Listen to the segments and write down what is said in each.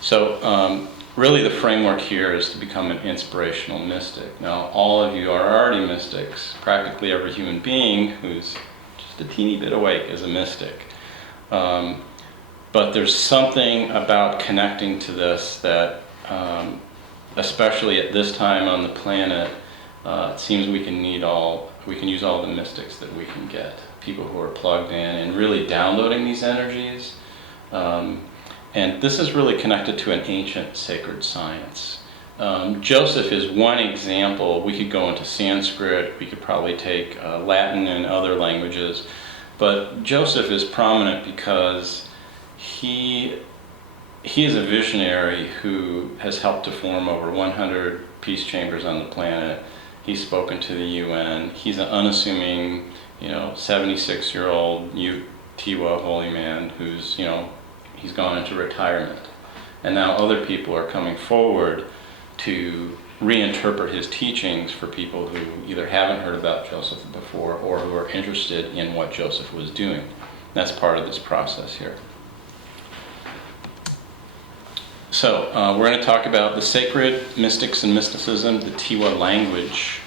So really the framework here is to become an inspirational mystic. Now all of you are already mystics. Practically every human being who's just a teeny bit awake is a mystic. But there's something about connecting to this that, especially at this time on the planet, it seems we can use all the mystics that we can get. People who are plugged in and really downloading these energies. And this is really connected to an ancient sacred science. Joseph is one example. We could go into Sanskrit, we could probably take Latin and other languages, but Joseph is prominent because he is a visionary who has helped to form over 100 peace chambers on the planet. He's spoken to the UN. He's an unassuming, 76-year-old Tiwa holy man who's, he's gone into retirement. And now other people are coming forward to reinterpret his teachings for people who either haven't heard about Joseph before or who are interested in what Joseph was doing. That's part of this process here. So we're going to talk about the sacred, mystics and mysticism, the Tiwa language,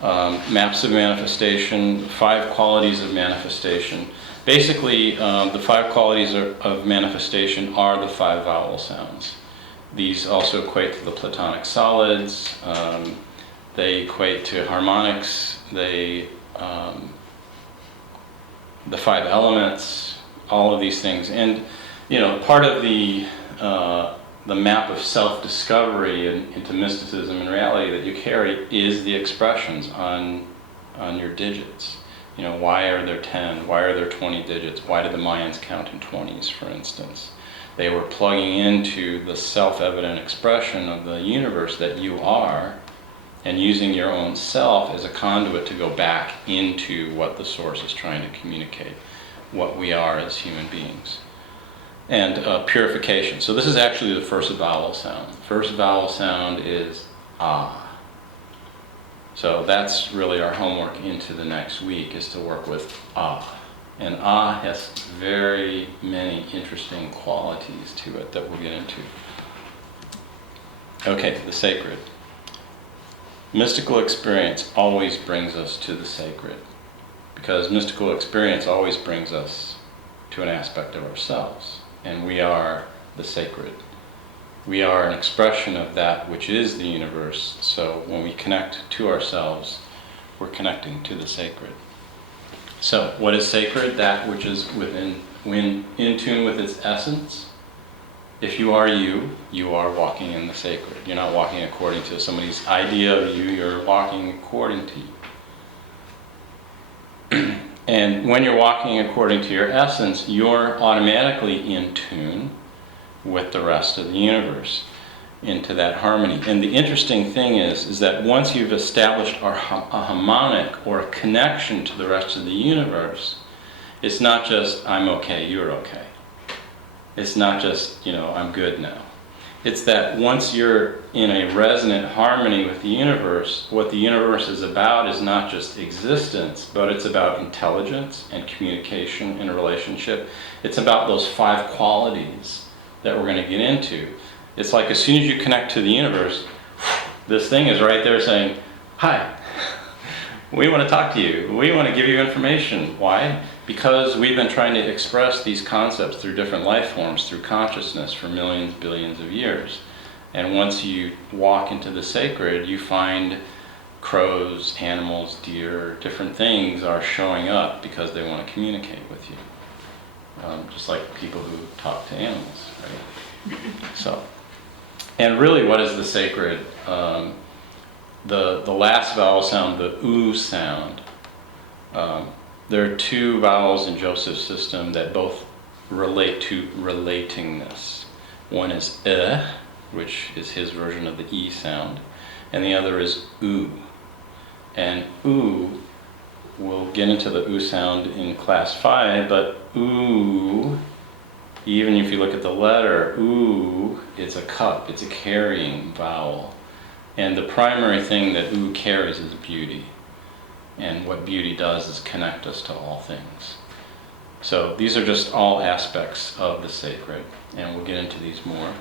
maps of manifestation, 5 qualities of manifestation. Basically, the 5 qualities of manifestation are the 5 vowel sounds. These also equate to the Platonic solids. They equate to harmonics. The 5 elements. All of these things, and part of the map of self-discovery into mysticism and reality that you carry is the expressions on your digits. Why are there 10? Why are there 20 digits? Why did the Mayans count in 20s, for instance? They were plugging into the self-evident expression of the universe that you are, and using your own self as a conduit to go back into what the source is trying to communicate, what we are as human beings. And purification. So this is actually the first vowel sound. The first vowel sound is ah. So that's really our homework into the next week, is to work with ah. And ah has very many interesting qualities to it that we'll get into. Okay, the sacred. Mystical experience always brings us to the sacred, because mystical experience always brings us to an aspect of ourselves. And we are the sacred. We are an expression of that which is the universe. So when we connect to ourselves, we're connecting to the sacred. So what is sacred? That which is when in tune with its essence. If you are you, you are walking in the sacred. You're not walking according to somebody's idea of you, you're walking according to you. And when you're walking according to your essence, you're automatically in tune with the rest of the universe, into that harmony. And the interesting thing is that once you've established a harmonic or a connection to the rest of the universe, it's not just, I'm okay, you're okay. It's not just, I'm good now. It's that once you're in a resonant harmony with the universe, what the universe is about is not just existence, but it's about intelligence and communication and relationship. It's about those 5 qualities that we're going to get into. It's like as soon as you connect to the universe, this thing is right there saying, hi, we want to talk to you. We want to give you information. Why? Because we've been trying to express these concepts through different life forms, through consciousness for millions, billions of years. And once you walk into the sacred, you find crows, animals, deer, different things are showing up because they want to communicate with you. Just like people who talk to animals, right? So, and really what is the sacred? The last vowel sound, the oo sound, there are 2 vowels in Joseph's system that both relate to relatingness. One is which is his version of the E sound, and the other is oo. And oo, we'll get into the oo sound in class 5, but oo, even if you look at the letter, oo, it's a cup, it's a carrying vowel. And the primary thing that oo carries is beauty. And what beauty does is connect us to all things. So these are just all aspects of the sacred, and we'll get into these more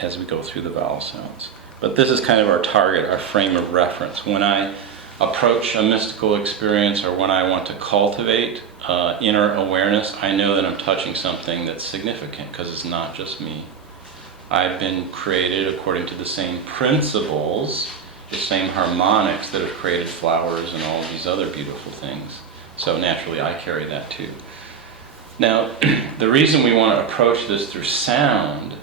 as we go through the vowel sounds. But this is kind of our target, our frame of reference. When I approach a mystical experience, or when I want to cultivate inner awareness, I know that I'm touching something that's significant, because it's not just me. I've been created according to the same principles, the same harmonics that have created flowers and all these other beautiful things. So naturally I carry that too. Now, the reason we want to approach this through sound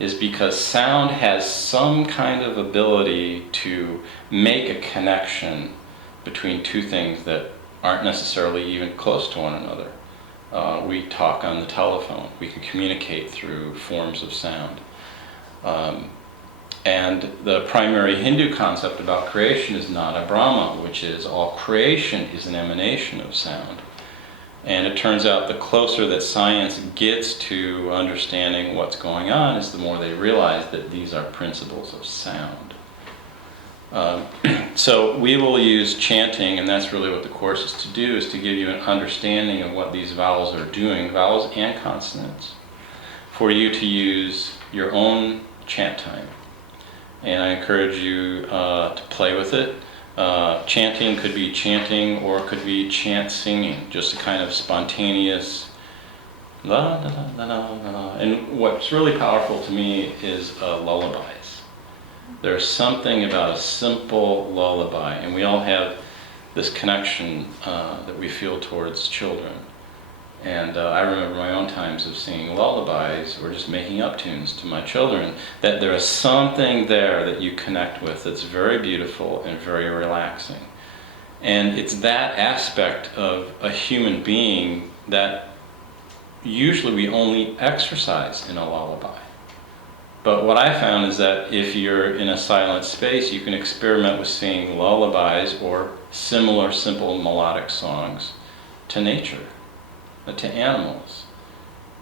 is because sound has some kind of ability to make a connection between two things that aren't necessarily even close to one another. We talk on the telephone. We can communicate through forms of sound. And the primary Hindu concept about creation is Nada Brahma, which is all creation is an emanation of sound. And it turns out the closer that science gets to understanding what's going on is the more they realize that these are principles of sound. So we will use chanting, and that's really what the course is to do, is to give you an understanding of what these vowels are doing, vowels and consonants, for you to use your own chant time. And I encourage you to play with it. Chanting could be chanting, or it could be chant singing, just a kind of spontaneous la la la la la la. And what's really powerful to me is lullabies. There's something about a simple lullaby, and we all have this connection that we feel towards children. And I remember my own times of singing lullabies or just making up tunes to my children, that there is something there that you connect with that's very beautiful and very relaxing. And it's that aspect of a human being that usually we only exercise in a lullaby. But what I found is that if you're in a silent space, you can experiment with singing lullabies or similar simple melodic songs to nature, to animals.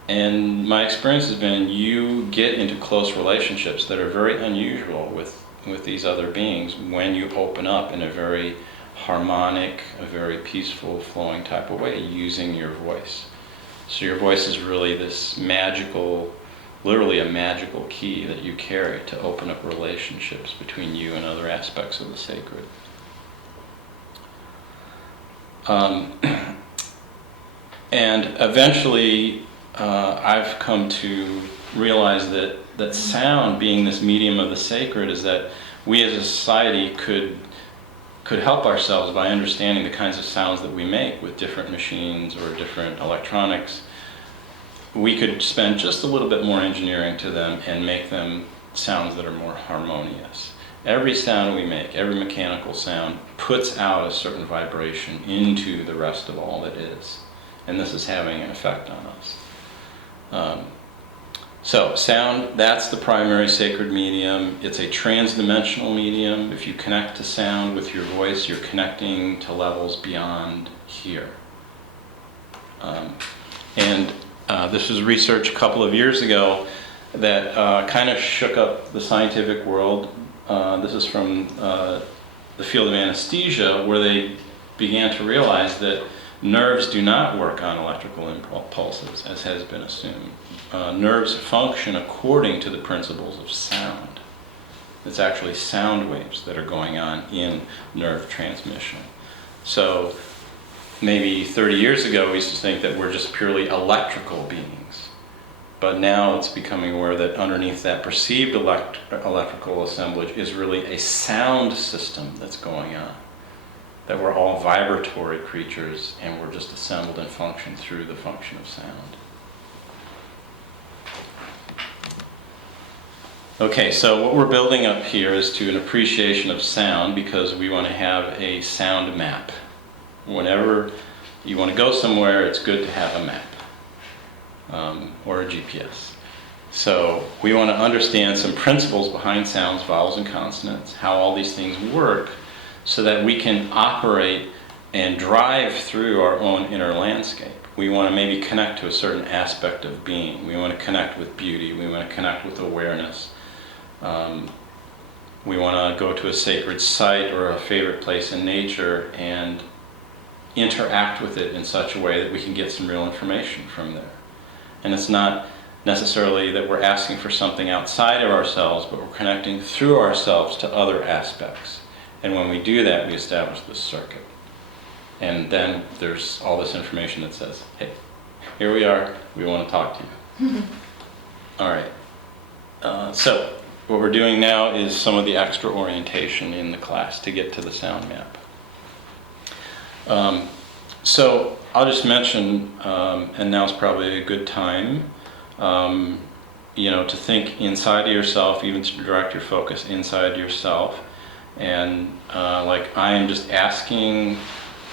And my experience has been you get into close relationships that are very unusual with these other beings when you open up in a very harmonic, a very peaceful, flowing type of way using your voice. So your voice is really this magical, literally a magical key that you carry to open up relationships between you and other aspects of the sacred. And eventually, I've come to realize that sound, being this medium of the sacred, is that we as a society could help ourselves by understanding the kinds of sounds that we make with different machines or different electronics. We could spend just a little bit more engineering to them and make them sounds that are more harmonious. Every sound we make, every mechanical sound, puts out a certain vibration into the rest of all that is. And this is having an effect on us. So sound, that's the primary sacred medium. It's a trans-dimensional medium. If you connect to sound with your voice, you're connecting to levels beyond here. This was research a couple of years ago that kind of shook up the scientific world. This is from the field of anesthesia, where they began to realize that nerves do not work on electrical impulses, as has been assumed. Nerves function according to the principles of sound. It's actually sound waves that are going on in nerve transmission. So maybe 30 years ago we used to think that we're just purely electrical beings. But now it's becoming aware that underneath that perceived electrical assemblage is really a sound system that's going on. That we're all vibratory creatures and we're just assembled and function through the function of sound. Okay, so what we're building up here is to an appreciation of sound, because we want to have a sound map. Whenever you want to go somewhere, it's good to have a map or a GPS. So we want to understand some principles behind sounds, vowels, and consonants, how all these things work, so that we can operate and drive through our own inner landscape. We want to maybe connect to a certain aspect of being. We want to connect with beauty. We want to connect with awareness. We want to go to a sacred site or a favorite place in nature and interact with it in such a way that we can get some real information from there. And it's not necessarily that we're asking for something outside of ourselves, but we're connecting through ourselves to other aspects. And when we do that, we establish this circuit. And then there's all this information that says, hey, here we are, we want to talk to you. All right. So what we're doing now is some of the extra orientation in the class to get to the sound map. So I'll just mention, and now's probably a good time, to think inside of yourself, even to direct your focus inside yourself. And like I am just asking,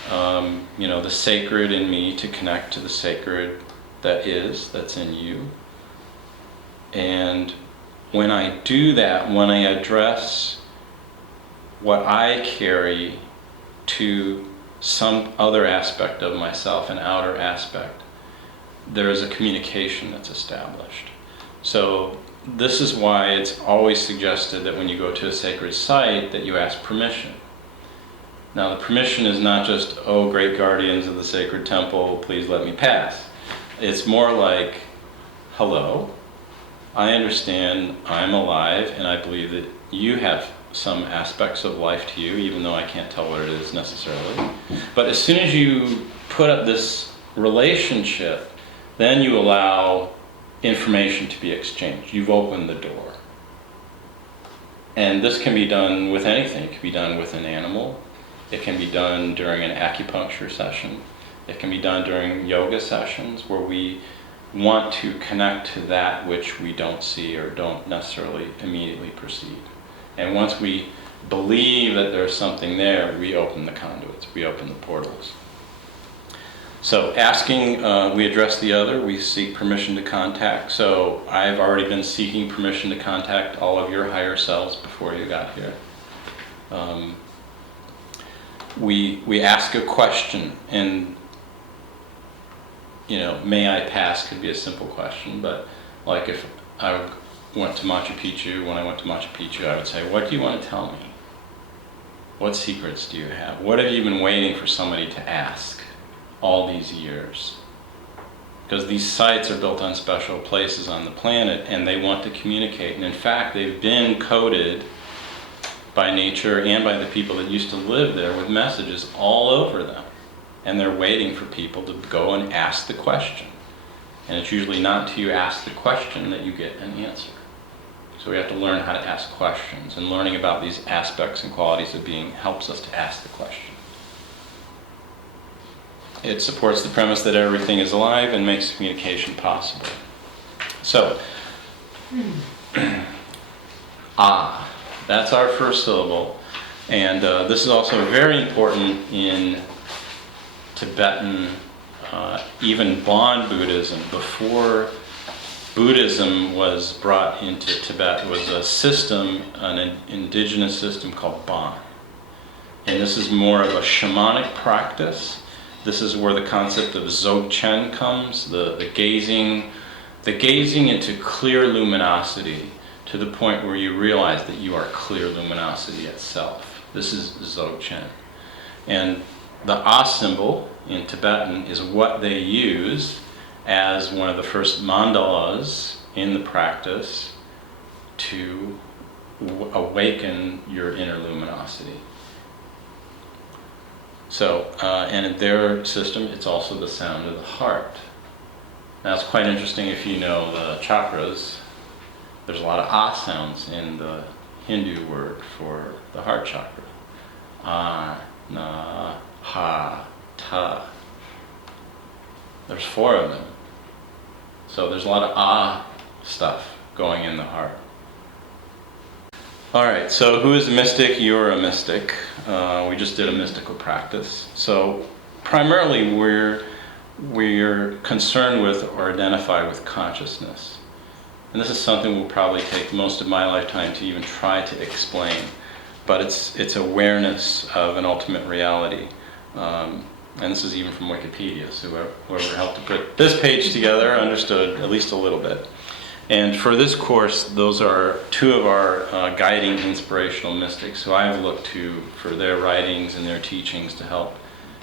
the sacred in me to connect to the sacred that's in you. And when I do that, when I address what I carry to some other aspect of myself, an outer aspect, there is a communication that's established. So this is why it's always suggested that when you go to a sacred site that you ask permission. Now the permission is not just, oh, great guardians of the sacred temple, please let me pass. It's more like, hello, I understand I'm alive and I believe that you have some aspects of life to you, even though I can't tell what it is necessarily. But as soon as you put up this relationship, then you allow information to be exchanged. You've opened the door. And this can be done with anything. It can be done with an animal. It can be done during an acupuncture session. It can be done during yoga sessions where we want to connect to that which we don't see or don't necessarily immediately perceive. And once we believe that there's something there, we open the conduits, we open the portals. So asking, we address the other, we seek permission to contact. So I've already been seeking permission to contact all of your higher selves before you got here. We ask a question, and may I pass could be a simple question, but like if I went to Machu Picchu, when I went to Machu Picchu, I would say, what do you want to tell me? What secrets do you have? What have you been waiting for somebody to ask all these years? Because these sites are built on special places on the planet and they want to communicate. And in fact, they've been coded by nature and by the people that used to live there with messages all over them. And they're waiting for people to go and ask the question. And it's usually not until you ask the question that you get an answer. So we have to learn how to ask questions, and learning about these aspects and qualities of being helps us to ask the question. It supports the premise that everything is alive and makes communication possible. So, that's our first syllable. And this is also very important in Tibetan, even Bon Buddhism. Before Buddhism was brought into Tibet, it was a system, an indigenous system called Bon. And this is more of a shamanic practice. This is where the concept of Dzogchen comes, the gazing into clear luminosity to the point where you realize that you are clear luminosity itself. This is Dzogchen. And the A symbol in Tibetan is what they use as one of the first mandalas in the practice to awaken your inner luminosity. So, and in their system, it's also the sound of the heart. Now, it's quite interesting if you know the chakras. There's a lot of ah sounds in the Hindu word for the heart chakra. Ah, na, ha, ta. There's 4 of them. So there's a lot of ah stuff going in the heart. All right, so who is a mystic? You're a mystic. We just did a mystical practice. So primarily we're concerned with or identify with consciousness. And this is something we'll probably take most of my lifetime to even try to explain. But it's awareness of an ultimate reality. And this is even from Wikipedia, so whoever helped to put this page together understood at least a little bit. And for this course, those are 2 of our guiding inspirational mystics who I've looked to for their writings and their teachings to help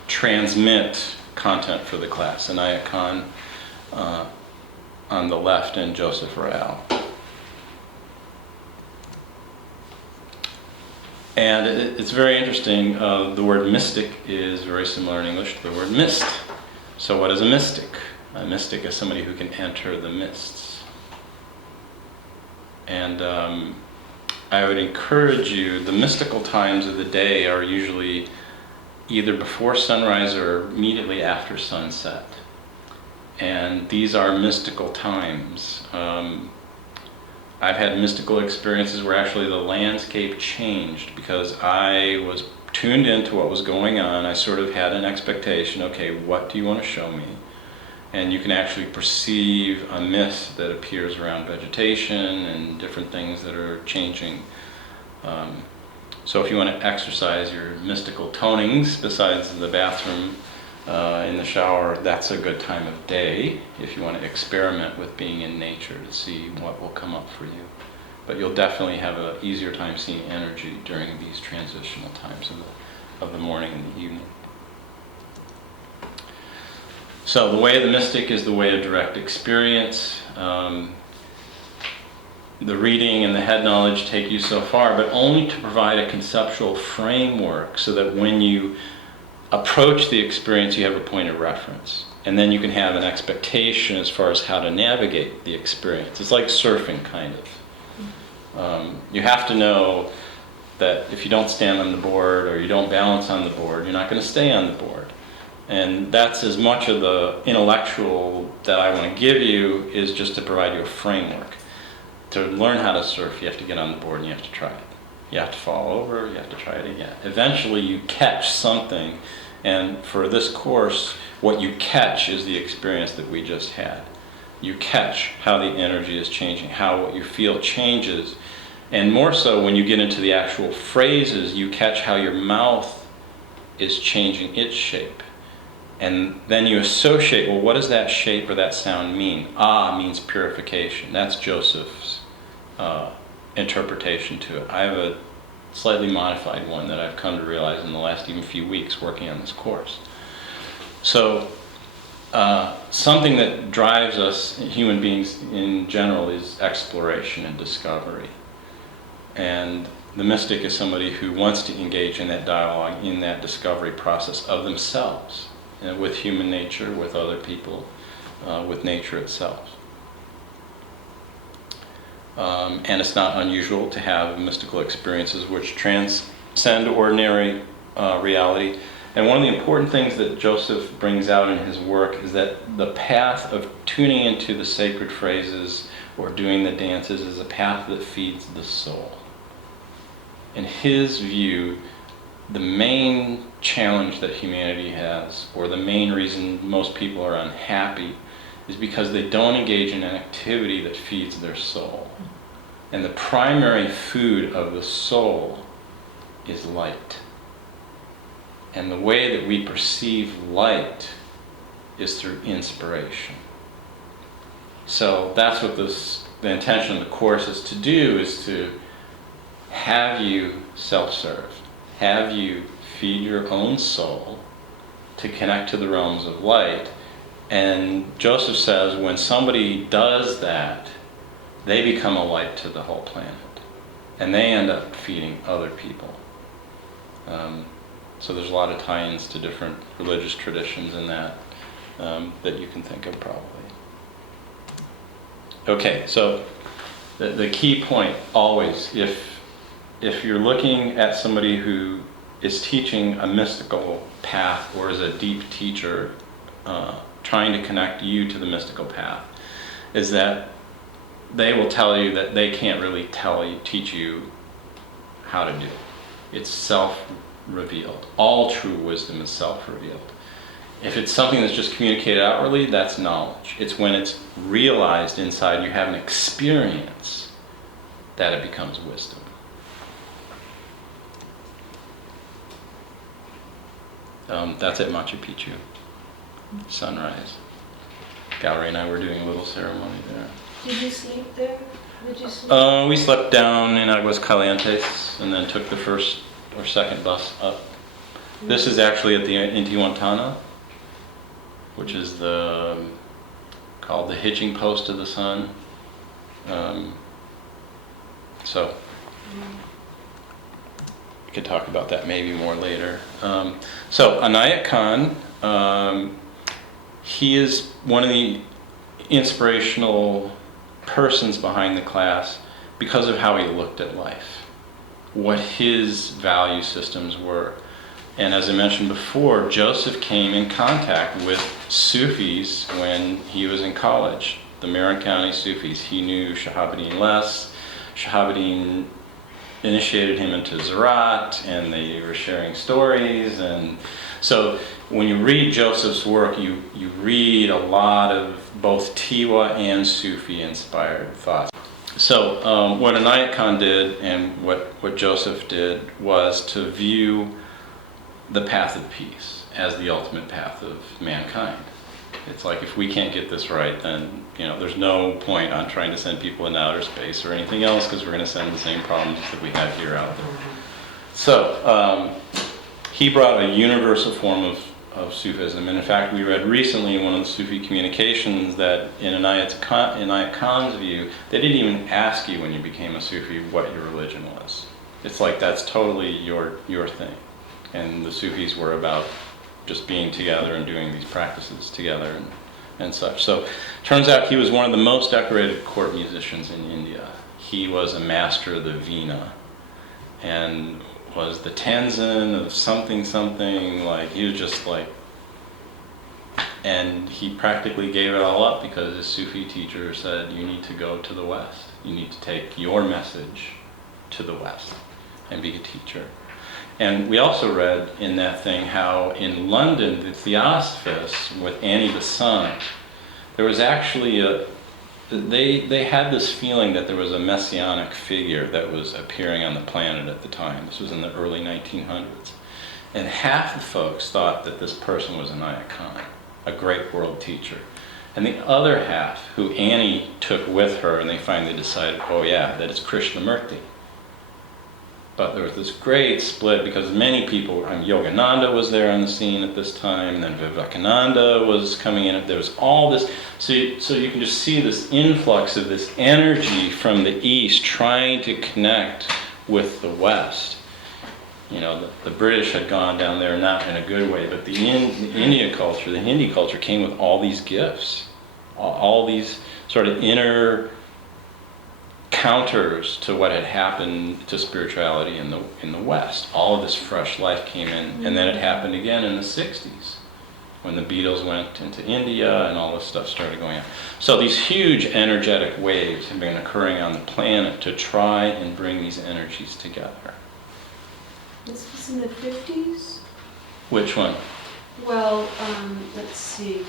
transmit content for the class. Anaya Khan on the left and Joseph Real. And it's very interesting, the word mystic is very similar in English to the word mist. So what is a mystic? A mystic is somebody who can enter the mists. And I would encourage you, the mystical times of the day are usually either before sunrise or immediately after sunset. And these are mystical times. I've had mystical experiences where actually the landscape changed because I was tuned into what was going on. I sort of had an expectation, okay, what do you want to show me? And you can actually perceive a mist that appears around vegetation and different things that are changing. So if you want to exercise your mystical tonings besides the bathroom, in the shower, that's a good time of day if you want to experiment with being in nature to see what will come up for you. But you'll definitely have an easier time seeing energy during these transitional times of the morning and the evening. So the way of the mystic is the way of direct experience. The reading and the head knowledge take you so far, but only to provide a conceptual framework so that when you approach the experience, you have a point of reference. And then you can have an expectation as far as how to navigate the experience. It's like surfing, kind of. You have to know that if you don't stand on the board or you don't balance on the board, you're not going to stay on the board. And that's as much of the intellectual that I want to give you is just to provide you a framework. To learn how to surf, you have to get on the board and you have to try it. You have to fall over, you have to try it again. Eventually you catch something, and for this course, what you catch is the experience that we just had. You catch how the energy is changing, how what you feel changes, and more so when you get into the actual phrases, you catch how your mouth is changing its shape. And then you associate, well, what does that shape or that sound mean? Ah means purification. That's Joseph's interpretation to it. I have a slightly modified one that I've come to realize in the last even few weeks working on this course. So something that drives us, human beings in general, is exploration and discovery. And the mystic is somebody who wants to engage in that dialogue, in that discovery process of themselves, with human nature, with other people, with nature itself. And it's not unusual to have mystical experiences which transcend ordinary reality. And one of the important things that Joseph brings out in his work is that the path of tuning into the sacred phrases or doing the dances is a path that feeds the soul. In his view, the main challenge that humanity has, or the main reason most people are unhappy, is because they don't engage in an activity that feeds their soul. And the primary food of the soul is light. And the way that we perceive light is through inspiration. So that's what the intention of the course is to do, is to have you self-serve, have you feed your own soul to connect to the realms of light. And Joseph says when somebody does that, they become a light to the whole planet. And they end up feeding other people. So there's a lot of tie-ins to different religious traditions in that that you can think of probably. Okay, so the key point always, if you're looking at somebody who is teaching a mystical path or is a deep teacher trying to connect you to the mystical path, is that they will tell you that they can't really teach you how to do it. It's self-revealed. All true wisdom is self-revealed. If it's something that's just communicated outwardly, that's knowledge. It's when it's realized inside, you have an experience, that it becomes wisdom. That's at Machu Picchu. Sunrise. Gallery and I were doing a little ceremony there. Did you sleep there? We slept down in Aguascalientes and then took the first or second bus up This is actually at the Intihuatana, which is called the hitching post of the sun. So we could talk about that maybe more later. So Anayat Khan, he is one of the inspirational persons behind the class because of how he looked at life, what his value systems were. And as I mentioned before, Joseph came in contact with Sufis when he was in college, the Marin County Sufis. He knew Shahabuddin less. Shahabuddin initiated him into Ziraat, and they were sharing stories. And so when you read Joseph's work, you read a lot of both Tiwa and Sufi-inspired thoughts. So what Anayat Khan did and what Joseph did was to view the path of peace as the ultimate path of mankind. It's like, if we can't get this right, then there's no point on trying to send people into outer space or anything else, because we're going to send the same problems that we have here out there. So he brought a universal form of Sufism. And in fact, we read recently in one of the Sufi communications that in Anayat Khan's view, they didn't even ask you when you became a Sufi what your religion was. It's like, that's totally your thing. And the Sufis were about just being together and doing these practices together and such. So turns out he was one of the most decorated court musicians in India. He was a master of the Veena and was the Tanzan of something, like he was just like, and he practically gave it all up because his Sufi teacher said, you need to go to the West. You need to take your message to the West and be a teacher. And we also read in that thing how in London, the Theosophists with Annie Besant, there was actually they had this feeling that there was a messianic figure that was appearing on the planet at the time. This was in the early 1900s. And half the folks thought that this person was Anayat Khan, a great world teacher. And the other half, who Annie took with her, and they finally decided, oh yeah, that it's Krishnamurti. But there was this great split because many people, Yogananda was there on the scene at this time, and then Vivekananda was coming in. There was all this, so you can just see this influx of this energy from the East trying to connect with the West. The British had gone down there, not in a good way, but the Indian culture, the Hindi culture came with all these gifts, all these sort of inner counters to what had happened to spirituality in the West. All of this fresh life came in, and then it happened again in the 60s when the Beatles went into India and all this stuff started going on. So these huge energetic waves have been occurring on the planet to try and bring these energies together. This was in the 50s? Which one? Well, let's see.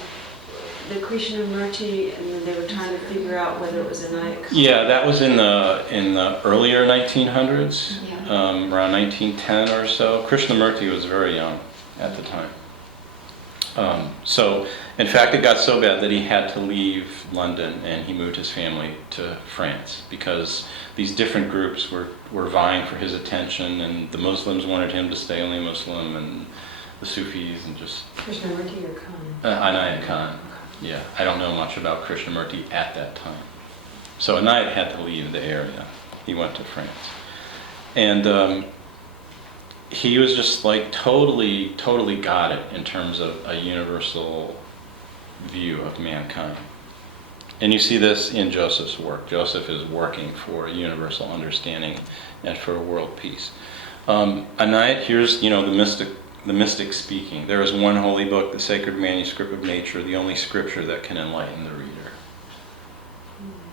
The Krishnamurti, and then they were trying to figure out whether it was Anayat Khan. Yeah, that was in the earlier 1900s, Yeah. Around 1910 or so. Krishnamurti was very young at the time. So, in fact, it got so bad that he had to leave London and he moved his family to France because these different groups were vying for his attention, and the Muslims wanted him to stay only Muslim, and the Sufis, and just... Krishnamurti or Khan? Anayat Khan. Yeah, I don't know much about Krishnamurti at that time. So Anayat had to leave the area. He went to France. And he was just like totally got it in terms of a universal view of mankind. And you see this in Joseph's work. Joseph is working for a universal understanding and for a world peace. Anayat, here's the mystic speaking. There is one holy book, the sacred manuscript of nature, the only scripture that can enlighten the reader.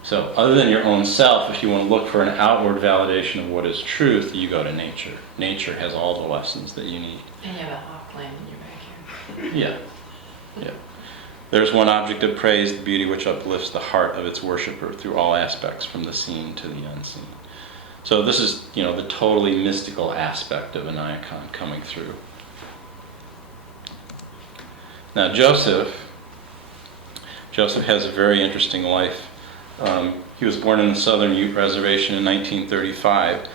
So other than your own self, if you want to look for an outward validation of what is truth, you go to nature. Nature has all the lessons that you need. And you have a hawk land in your backyard. Yeah. There's one object of praise, the beauty which uplifts the heart of its worshiper through all aspects, from the seen to the unseen. So this is, the totally mystical aspect of Anayat Khan coming through. Now Joseph has a very interesting life. He was born in the Southern Ute Reservation in 1935.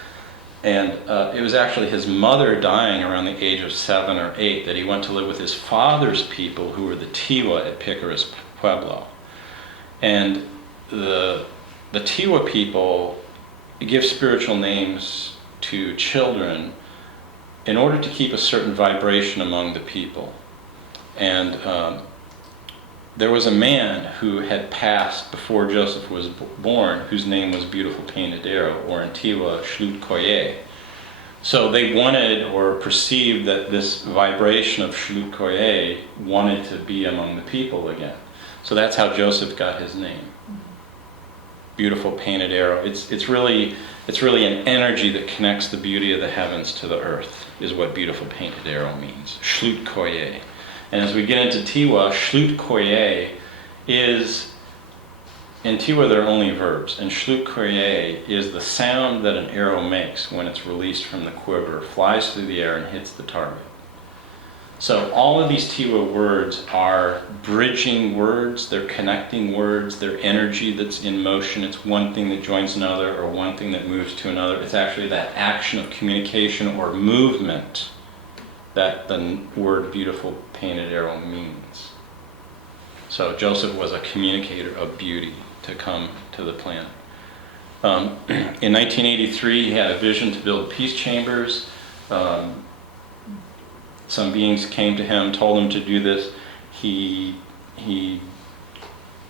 And it was actually his mother dying around the age of 7 or 8 that he went to live with his father's people, who were the Tiwa at Picaras Pueblo. And the Tiwa people give spiritual names to children in order to keep a certain vibration among the people. And there was a man who had passed before Joseph was born, whose name was Beautiful Painted Arrow, or in Tiwa, Shlut Koye. So they wanted or perceived that this vibration of Shlut Koye wanted to be among the people again. So that's how Joseph got his name. Beautiful Painted Arrow. It's really an energy that connects the beauty of the heavens to the earth, is what Beautiful Painted Arrow means. Shlut Koye. And as we get into Tiwa, Shlut Koye is, in Tiwa there are only verbs, and Shlut Koye is the sound that an arrow makes when it's released from the quiver, flies through the air and hits the target. So all of these Tiwa words are bridging words, they're connecting words, they're energy that's in motion. It's one thing that joins another, or one thing that moves to another. It's actually that action of communication or movement that the word Beautiful Painted Arrow means. So Joseph was a communicator of beauty to come to the planet. In 1983, he had a vision to build peace chambers. Some beings came to him, told him to do this. He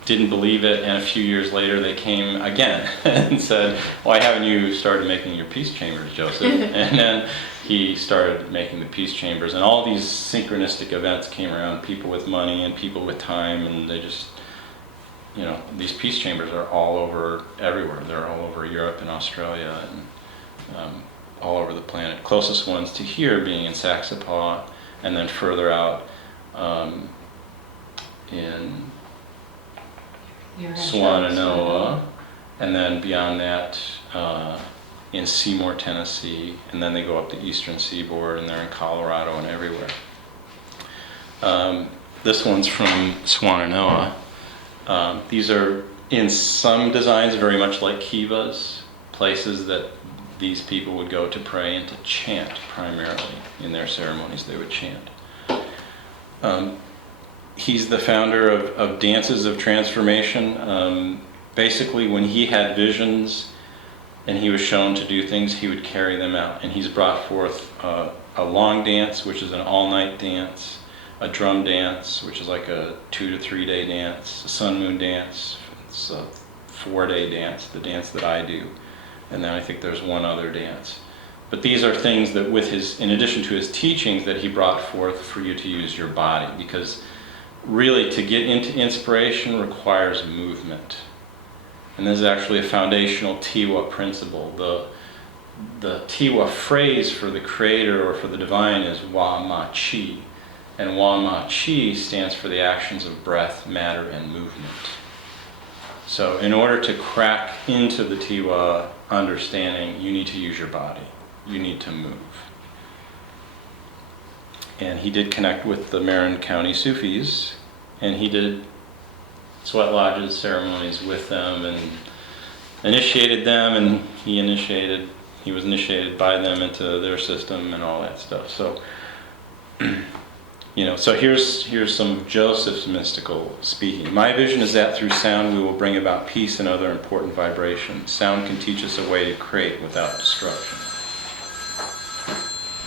didn't believe it, and a few years later they came again and said, "Why haven't you started making your peace chambers, Joseph?" And then he started making the peace chambers, and all these synchronistic events came around, people with money and people with time, and they just, these peace chambers are all over everywhere. They're all over Europe and Australia and all over the planet. Closest ones to here being in Saxapaw, and then further out in Swannanoa, and then beyond that in Seymour, Tennessee, and then they go up the eastern seaboard, and they're in Colorado and everywhere. This one's from Swannanoa. These are, in some designs, very much like kivas, places that these people would go to pray and to chant primarily. In their ceremonies they would chant. He's the founder of dances of transformation. Basically, when he had visions and he was shown to do things, he would carry them out. And he's brought forth a long dance, which is an all-night dance, a drum dance, which is like a 2 to 3 day dance, a sun moon dance, it's a 4-day dance, the dance that I do. And then I think there's one other dance. But these are things that in addition to his teachings, that he brought forth for you to use your body. Because really, to get into inspiration requires movement. And this is actually a foundational Tiwa principle. The Tiwa phrase for the creator or for the divine is Wa Ma Chi. And Wa Ma Chi stands for the actions of breath, matter, and movement. So in order to crack into the Tiwa understanding, you need to use your body. You need to move. And he did connect with the Marin County Sufis, and he did sweat lodges, ceremonies with them, and initiated them, and he was initiated by them into their system and all that stuff. So, so here's some of Joseph's mystical speaking. My vision is that through sound we will bring about peace and other important vibrations. Sound can teach us a way to create without destruction.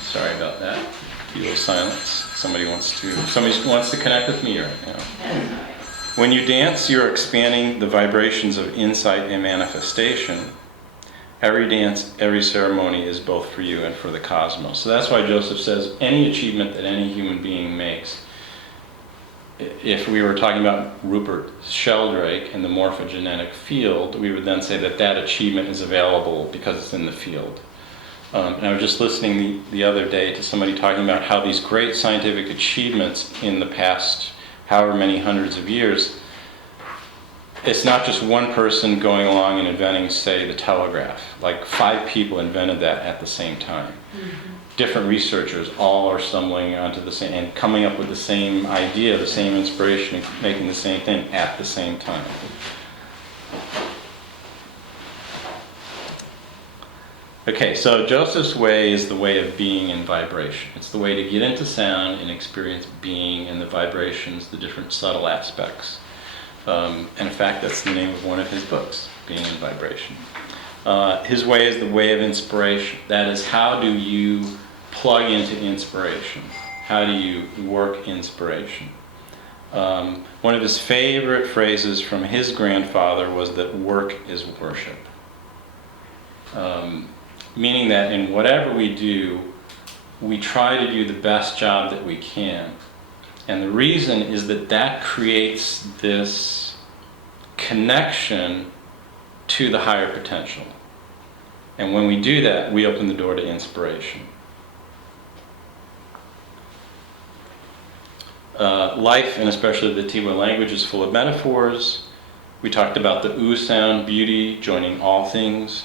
Sorry about that. A little silence. Somebody wants to connect with me right now. When you dance, you're expanding the vibrations of insight and manifestation. Every dance, every ceremony is both for you and for the cosmos. So that's why Joseph says any achievement that any human being makes, if we were talking about Rupert Sheldrake and the morphogenetic field, we would then say that achievement is available because it's in the field. And I was just listening the other day to somebody talking about how these great scientific achievements in the past however many hundreds of years, it's not just one person going along and inventing, say, the telegraph. Like 5 people invented that at the same time. Mm-hmm. Different researchers all are stumbling onto the same, and coming up with the same idea, the same inspiration, and making the same thing at the same time. Okay, so Joseph's way is the way of being in vibration. It's the way to get into sound and experience being and the vibrations, the different subtle aspects. And in fact, that's the name of one of his books, Being in Vibration. His way is the way of inspiration. That is, how do you plug into inspiration? How do you work inspiration? One of his favorite phrases from his grandfather was that work is worship. Meaning that in whatever we do, we try to do the best job that we can. And the reason is that that creates this connection to the higher potential. And when we do that, we open the door to inspiration. Life, and especially the Tiwa language, is full of metaphors. We talked about the oo sound, beauty, joining all things.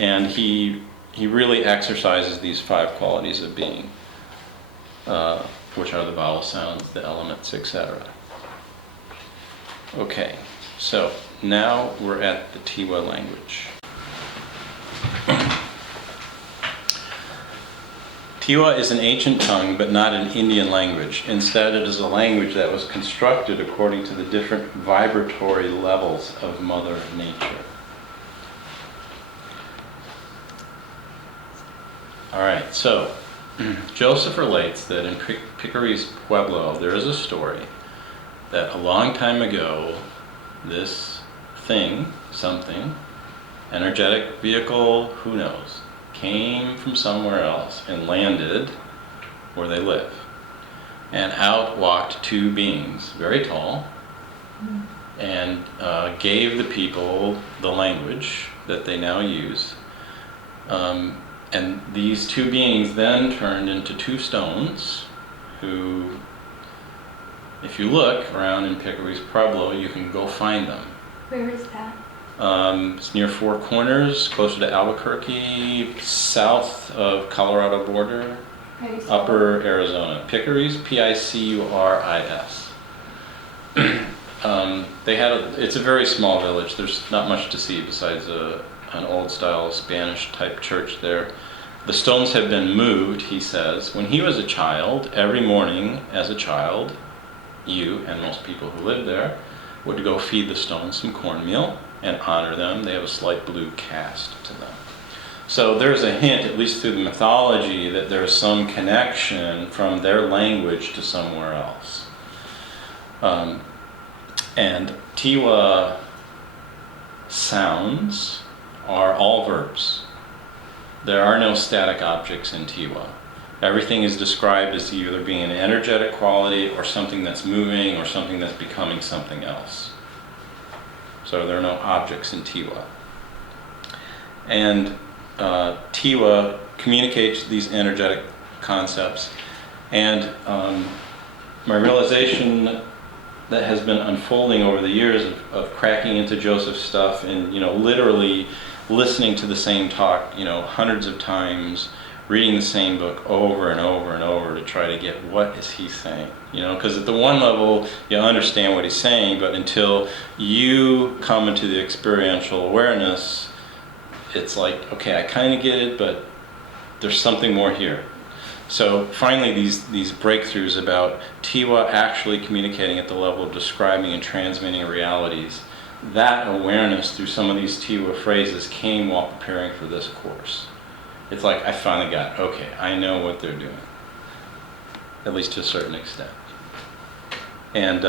And he really exercises these 5 qualities of being, which are the vowel sounds, the elements, etc. Okay, so now we're at the Tiwa language. Tiwa is an ancient tongue, but not an Indian language. Instead, it is a language that was constructed according to the different vibratory levels of Mother Nature. All right, so Joseph relates that in Picquary's Pueblo, there is a story that a long time ago, this thing, something, energetic vehicle, who knows, came from somewhere else and landed where they live. And out walked 2 beings, very tall, and gave the people the language that they now use. And these 2 beings then turned into 2 stones who, if you look around in Picquary's Pueblo, you can go find them. Where is that? It's near Four Corners, closer to Albuquerque, south of Colorado border, upper Arizona. Picquary's, Picuris. It's a very small village. There's not much to see besides an old-style Spanish-type church there. The stones have been moved, he says. When he was a child, every morning as a child, you and most people who lived there would go feed the stones some cornmeal and honor them. They have a slight blue cast to them. So there's a hint, at least through the mythology, that there's some connection from their language to somewhere else. And Tiwa sounds are all verbs. There are no static objects in Tiwa. Everything is described as either being an energetic quality or something that's moving or something that's becoming something else. So there are no objects in Tiwa. And Tiwa communicates these energetic concepts. And my realization that has been unfolding over the years of cracking into Joseph's stuff and, literally listening to the same talk, hundreds of times, reading the same book over and over and over to try to get what is he saying, because at the one level you understand what he's saying, but until you come into the experiential awareness, it's like, okay, I kind of get it, but there's something more here. So finally these breakthroughs about Tiwa actually communicating at the level of describing and transmitting realities, that awareness through some of these Tiwa phrases came while preparing for this course. It's like I finally got, okay, I know what they're doing, at least to a certain extent. And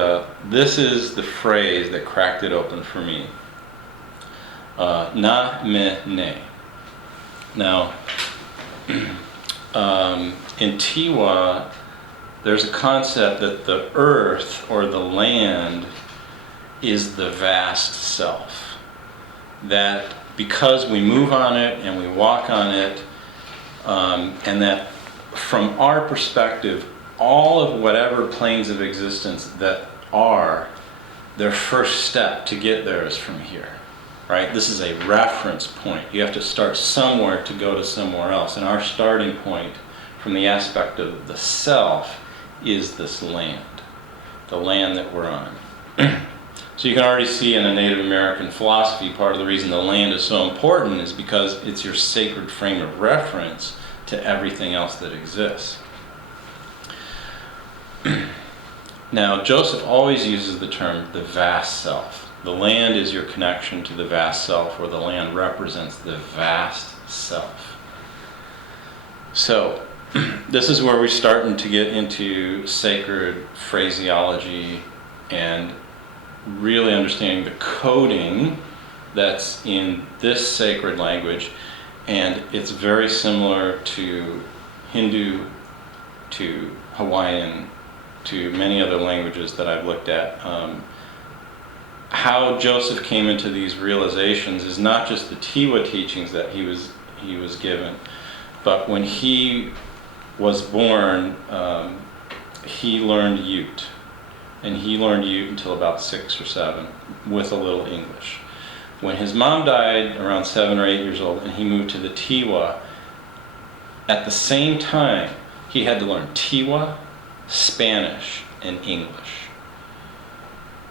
this is the phrase that cracked it open for me. Na me ne. Now, in Tiwa, there's a concept that the earth or the land is the vast self. That because we move on it and we walk on it, and that from our perspective, all of whatever planes of existence that are, their first step to get there is from here, right? This is a reference point. You have to start somewhere to go to somewhere else. And our starting point from the aspect of the self is this land, the land that we're on. So you can already see in a Native American philosophy, part of the reason the land is so important is because it's your sacred frame of reference to everything else that exists. Now, Joseph always uses the term the vast self. The land is your connection to the vast self, or the land represents the vast self. So, this is where we're starting to get into sacred phraseology and really understanding the coding that's in this sacred language. And it's very similar to Hindu, to Hawaiian, to many other languages that I've looked at. How Joseph came into these realizations is not just the Tiwa teachings that he was given, but when he was born, he learned Ute. And he learned Ute until about 6 or 7, with a little English. When his mom died around 7 or 8 years old, and he moved to the Tiwa, at the same time, he had to learn Tiwa, Spanish, and English.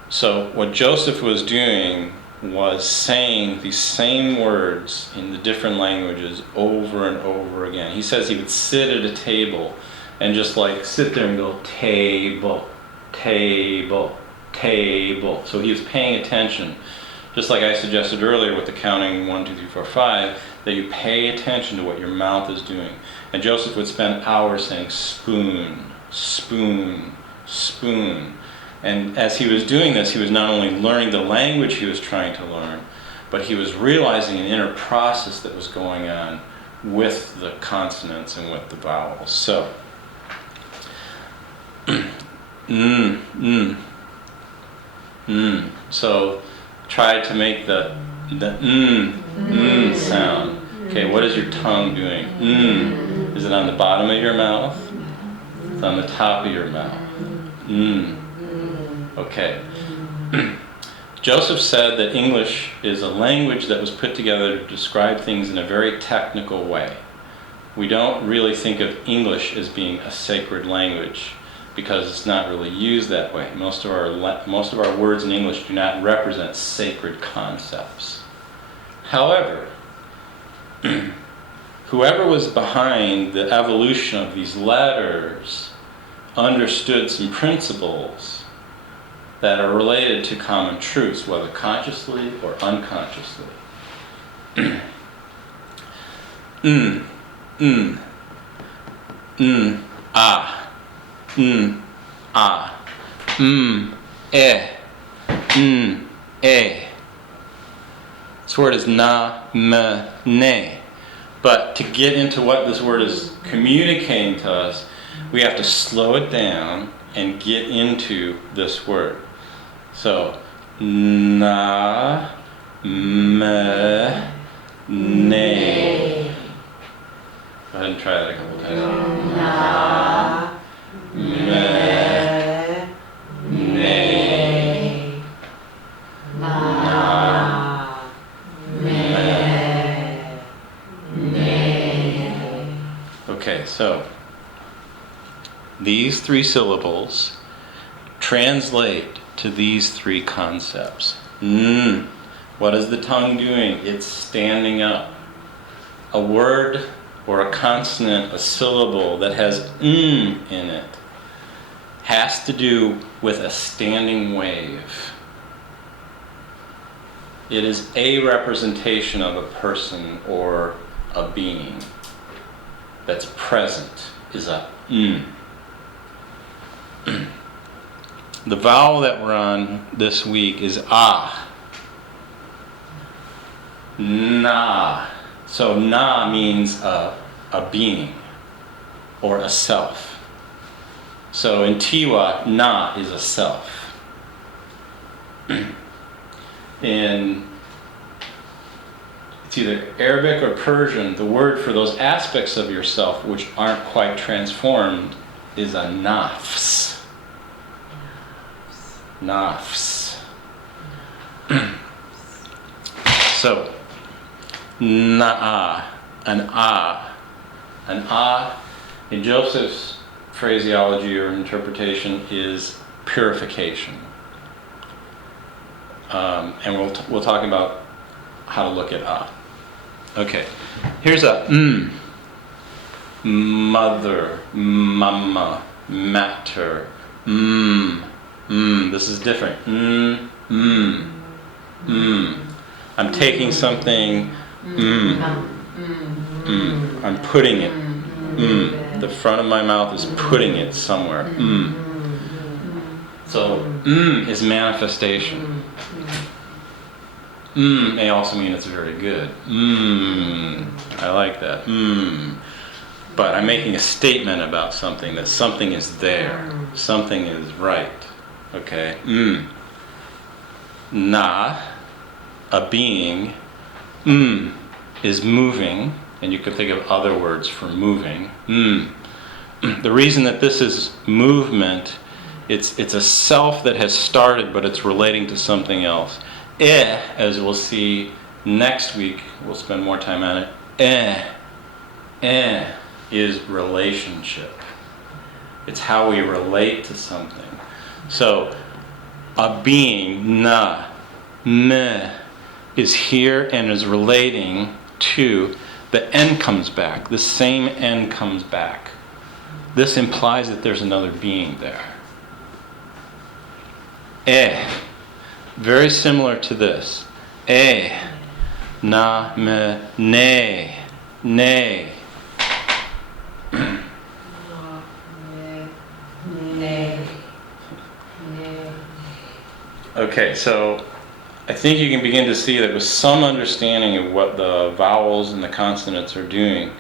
So what Joseph was doing was saying these same words in the different languages over and over again. He says he would sit at a table and just like sit there and go, table, table, table. So he was paying attention. Just like I suggested earlier with the counting 1, 2, 3, 4, 5, that you pay attention to what your mouth is doing. And Joseph would spend hours saying spoon, spoon, spoon. And as he was doing this, he was not only learning the language he was trying to learn, but he was realizing an inner process that was going on with the consonants and with the vowels. So, So try to make the sound. Okay, what is your tongue doing? Is it on the bottom of your mouth? It's on the top of your mouth. Okay. Joseph said that English is a language that was put together to describe things in a very technical way. We don't really think of English as being a sacred language because it's not really used that way. Most of our words in English do not represent sacred concepts. However, whoever was behind the evolution of these letters understood some principles that are related to common truths, whether consciously or unconsciously. Ah. Ah. Eh. This word is na, me, ne. But to get into what this word is communicating to us, we have to slow it down and get into this word. So, na, me, ne. Go ahead and try that a couple times. Na, Me, ne. Na, me, ne. Okay, so these 3 syllables translate to these 3 concepts. What is the tongue doing? It's standing up. A word or a consonant, a syllable that has in it has to do with a standing wave. It is a representation of a person or a being that's present, is a The vowel that we're on this week is ah. Na. So na means a being or a self. So in Tiwa, na is a self. In it's either Arabic or Persian, the word for those aspects of yourself which aren't quite transformed is a nafs. Nafs. So, na'a, an ah. An ah, in Joseph's phraseology or interpretation, is purification. And we'll talk about how to look at Okay, here's a mother, mama, matter, This is different. I'm taking something, I'm putting it. The front of my mouth is putting it somewhere. So is manifestation. May also mean it's very good. I like that. But I'm making a statement about something, that something is there. Something is right. Okay? Na, a being, is moving, and you could think of other words for moving. The reason that this is movement, it's a self that has started, but it's relating to something else. As we'll see next week, we'll spend more time on it. Is relationship. It's how we relate to something. So, a being, na, me, is here and is relating to, the end comes back. The same end comes back. This implies that there's another being there. Very similar to this. Na, me, ne. Okay, so I think you can begin to see that with some understanding of what the vowels and the consonants are doing,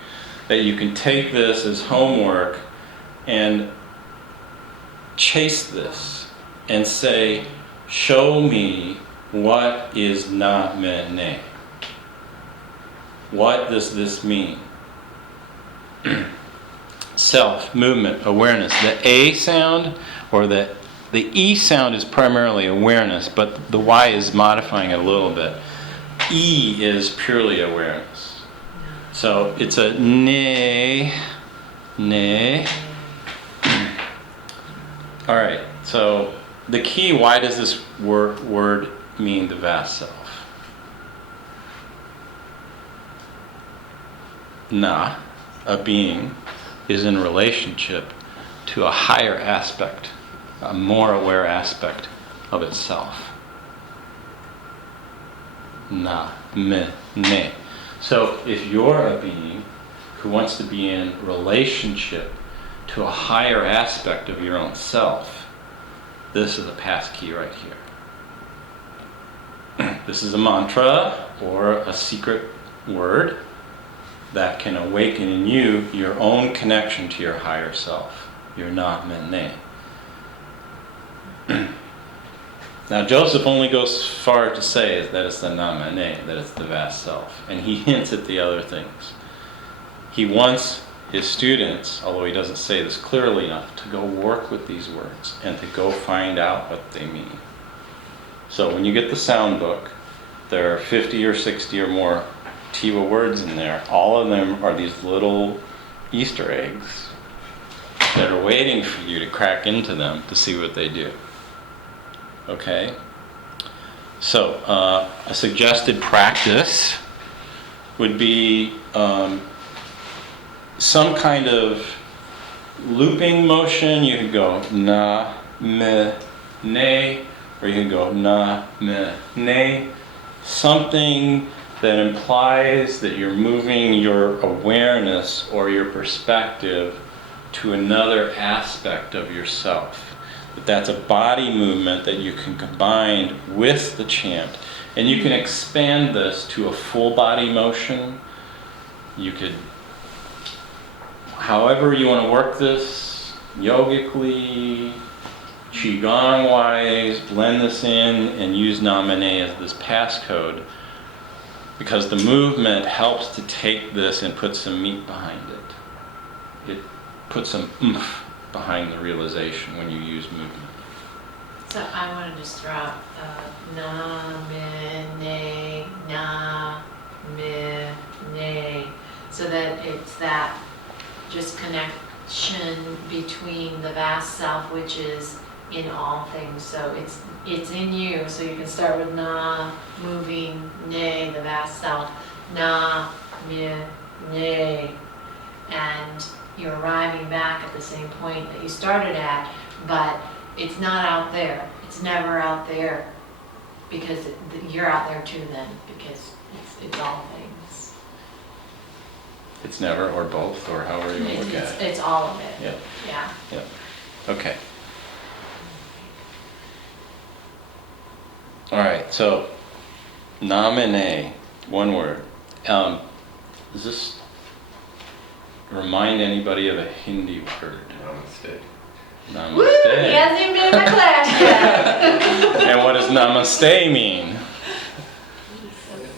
that you can take this as homework and chase this and say, show me what is na, me, ne. What does this mean? Self, movement, awareness. The A sound or the E sound is primarily awareness, but the Y is modifying it a little bit. E is purely awareness. So it's a ne. All right, so the key, why does this word mean the vast self? Na, a being, is in relationship to a higher aspect, a more aware aspect of itself. Na, me, ne. So if you're a being who wants to be in relationship to a higher aspect of your own self, this is a passkey right here. This is a mantra or a secret word that can awaken in you your own connection to your higher self, your na, me, ne. Now Joseph only goes far to say that it's the na, me, ne, that it's the vast self, and he hints at the other things. He wants his students, although he doesn't say this clearly enough, to go work with these words and to go find out what they mean. So when you get the sound book, there are 50 or 60 or more Tiwa words in there. All of them are these little Easter eggs that are waiting for you to crack into them to see what they do. Okay? So a suggested practice would be some kind of looping motion. You could go na, me, ne, or you can go na, me, ne. Something that implies that you're moving your awareness or your perspective to another aspect of yourself. That's a body movement that you can combine with the chant. And you can expand this to a full body motion. You could, however you want to work this, yogically, qigong-wise, blend this in and use Namane as this passcode, because the movement helps to take this and put some meat behind it. It puts some oomph behind the realization when you use movement. So I want to just drop na, me, ne, na, me, ne, so that it's that just connection between the vast self, which is in all things. So it's in you. So you can start with na, moving, ne, the vast self, na, mi, ne, and you're arriving back at the same point that you started at, but it's not out there. It's never out there, because you're out there too then, because it's all things. It's never, or both, or however you want to look at it. It's all of it. Yeah. Yeah. Yeah. Okay. All right. So, namine, one word. Does this remind anybody of a Hindi word? Namaste. Namaste. Woo! He hasn't even been in my class yet. And what does namaste mean?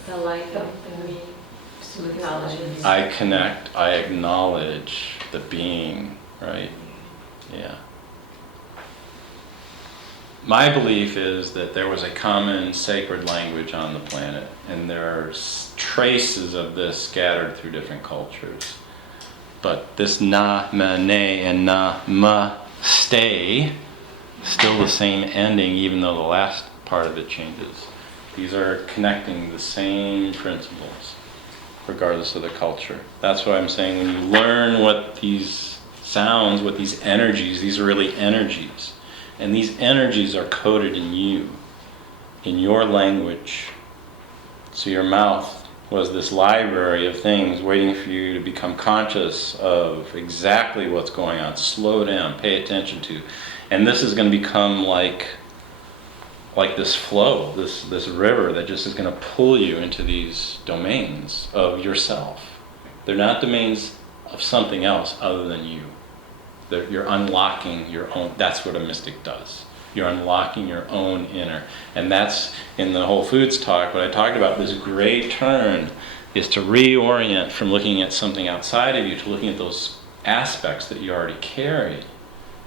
The light of me acknowledges. I connect, I acknowledge the being, right? Yeah. My belief is that there was a common sacred language on the planet, and there are traces of this scattered through different cultures. But this na, ma, ne, and na, ma, stay, still the same ending, even though the last part of it changes. These are connecting the same principles, regardless of the culture. That's why I'm saying when you learn what these sounds, what these energies, these are really energies. And these energies are coded in you, in your language. So your mouth was this library of things waiting for you to become conscious of exactly what's going on. Slow down, pay attention to. And this is going to become like this flow, this river that just is going to pull you into these domains of yourself. They're not domains of something else other than you. You're unlocking your own. That's what a mystic does. You're unlocking your own inner. And that's in the Whole Foods talk, what I talked about, this great turn is to reorient from looking at something outside of you to looking at those aspects that you already carry.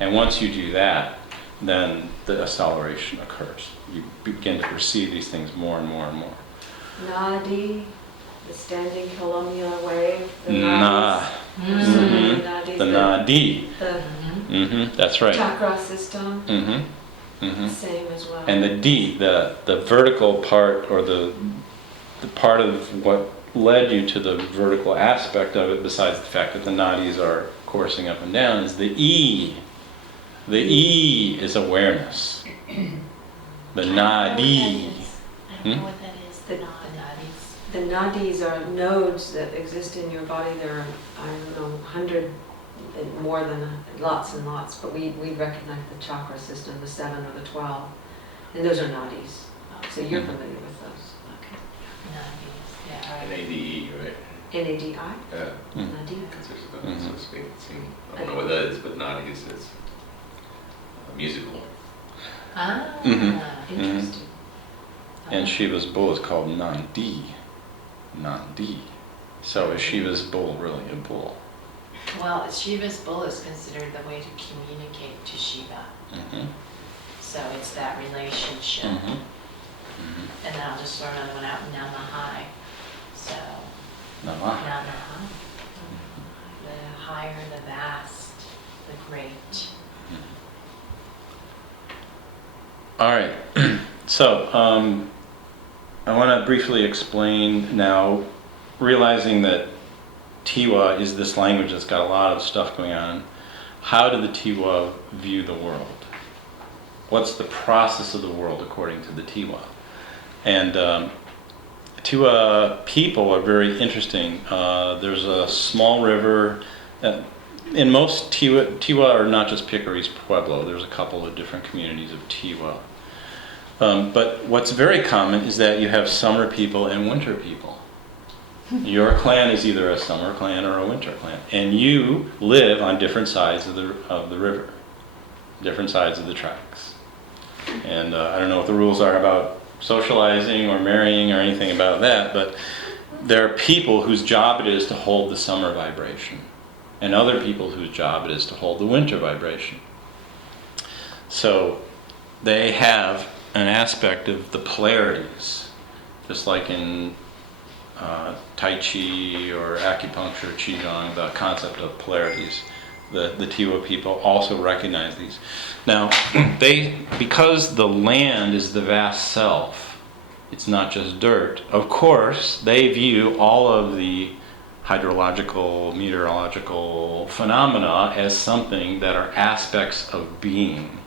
And once you do that, then the acceleration occurs. You begin to perceive these things more and more and more. Nadi, the standing columnar wave. The Na. nadis. Mm-hmm. Nadis, The nadi. The Mm-hmm. That's right. chakra system, Mm-hmm. Mm-hmm. same as well. And the D, the vertical part, or the part of what led you to the vertical aspect of it, besides the fact that the nadis are coursing up and down, is the E. The E is awareness. The nadi. I don't know what that is. The nadis. The nadis are nodes that exist in your body. There are, I don't know, 100, more than lots and lots, but we recognize the chakra system, the 7 or the 12, and those are nadis. So you're familiar with those. Okay. Nadis. Yeah. All right. N-A-D-E, right? N-A-D-I? Yeah. Nadi. So to speak. I don't know what that is, but Nadis is musical. Ah. Mhm. Interesting. And Shiva's bull is called Nandi. Nandi. So is Shiva's bull really a bull? Well, Shiva's bull is considered the way to communicate to Shiva. Mm-hmm. So it's that relationship. Mm-hmm. Mm-hmm. And then I'll just throw another one out, Namahai. So, Namah. Namaha. The higher, the vast, the great. All right. So I want to briefly explain now, realizing that Tiwa is this language that's got a lot of stuff going on. How do the Tiwa view the world? What's the process of the world according to the Tiwa? And Tiwa people are very interesting. There's a small river. In most Tiwa are not just Picari's Pueblo. There's a couple of different communities of Tiwa. But what's very common is that you have summer people and winter people. Your clan is either a summer clan or a winter clan, and you live on different sides of the river, different sides of the tracks. And I don't know what the rules are about socializing or marrying or anything about that, but there are people whose job it is to hold the summer vibration, and other people whose job it is to hold the winter vibration. So they have an aspect of the polarities, just like in Tai Chi or acupuncture, Qigong, the concept of polarities. The Tiwa people also recognize these. Now, because the land is the vast self, it's not just dirt, of course, they view all of the hydrological, meteorological phenomena as something that are aspects of being,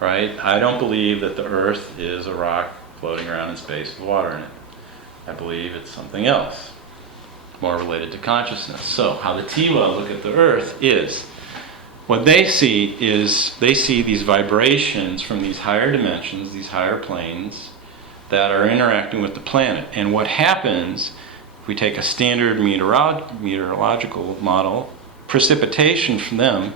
right? I don't believe that the earth is a rock floating around in space with water in it. I believe it's something else, more related to consciousness. So how the Tiwa look at the earth is, what they see is, they see these vibrations from these higher dimensions, these higher planes, that are interacting with the planet. And what happens, if we take a standard meteorological model, precipitation from them,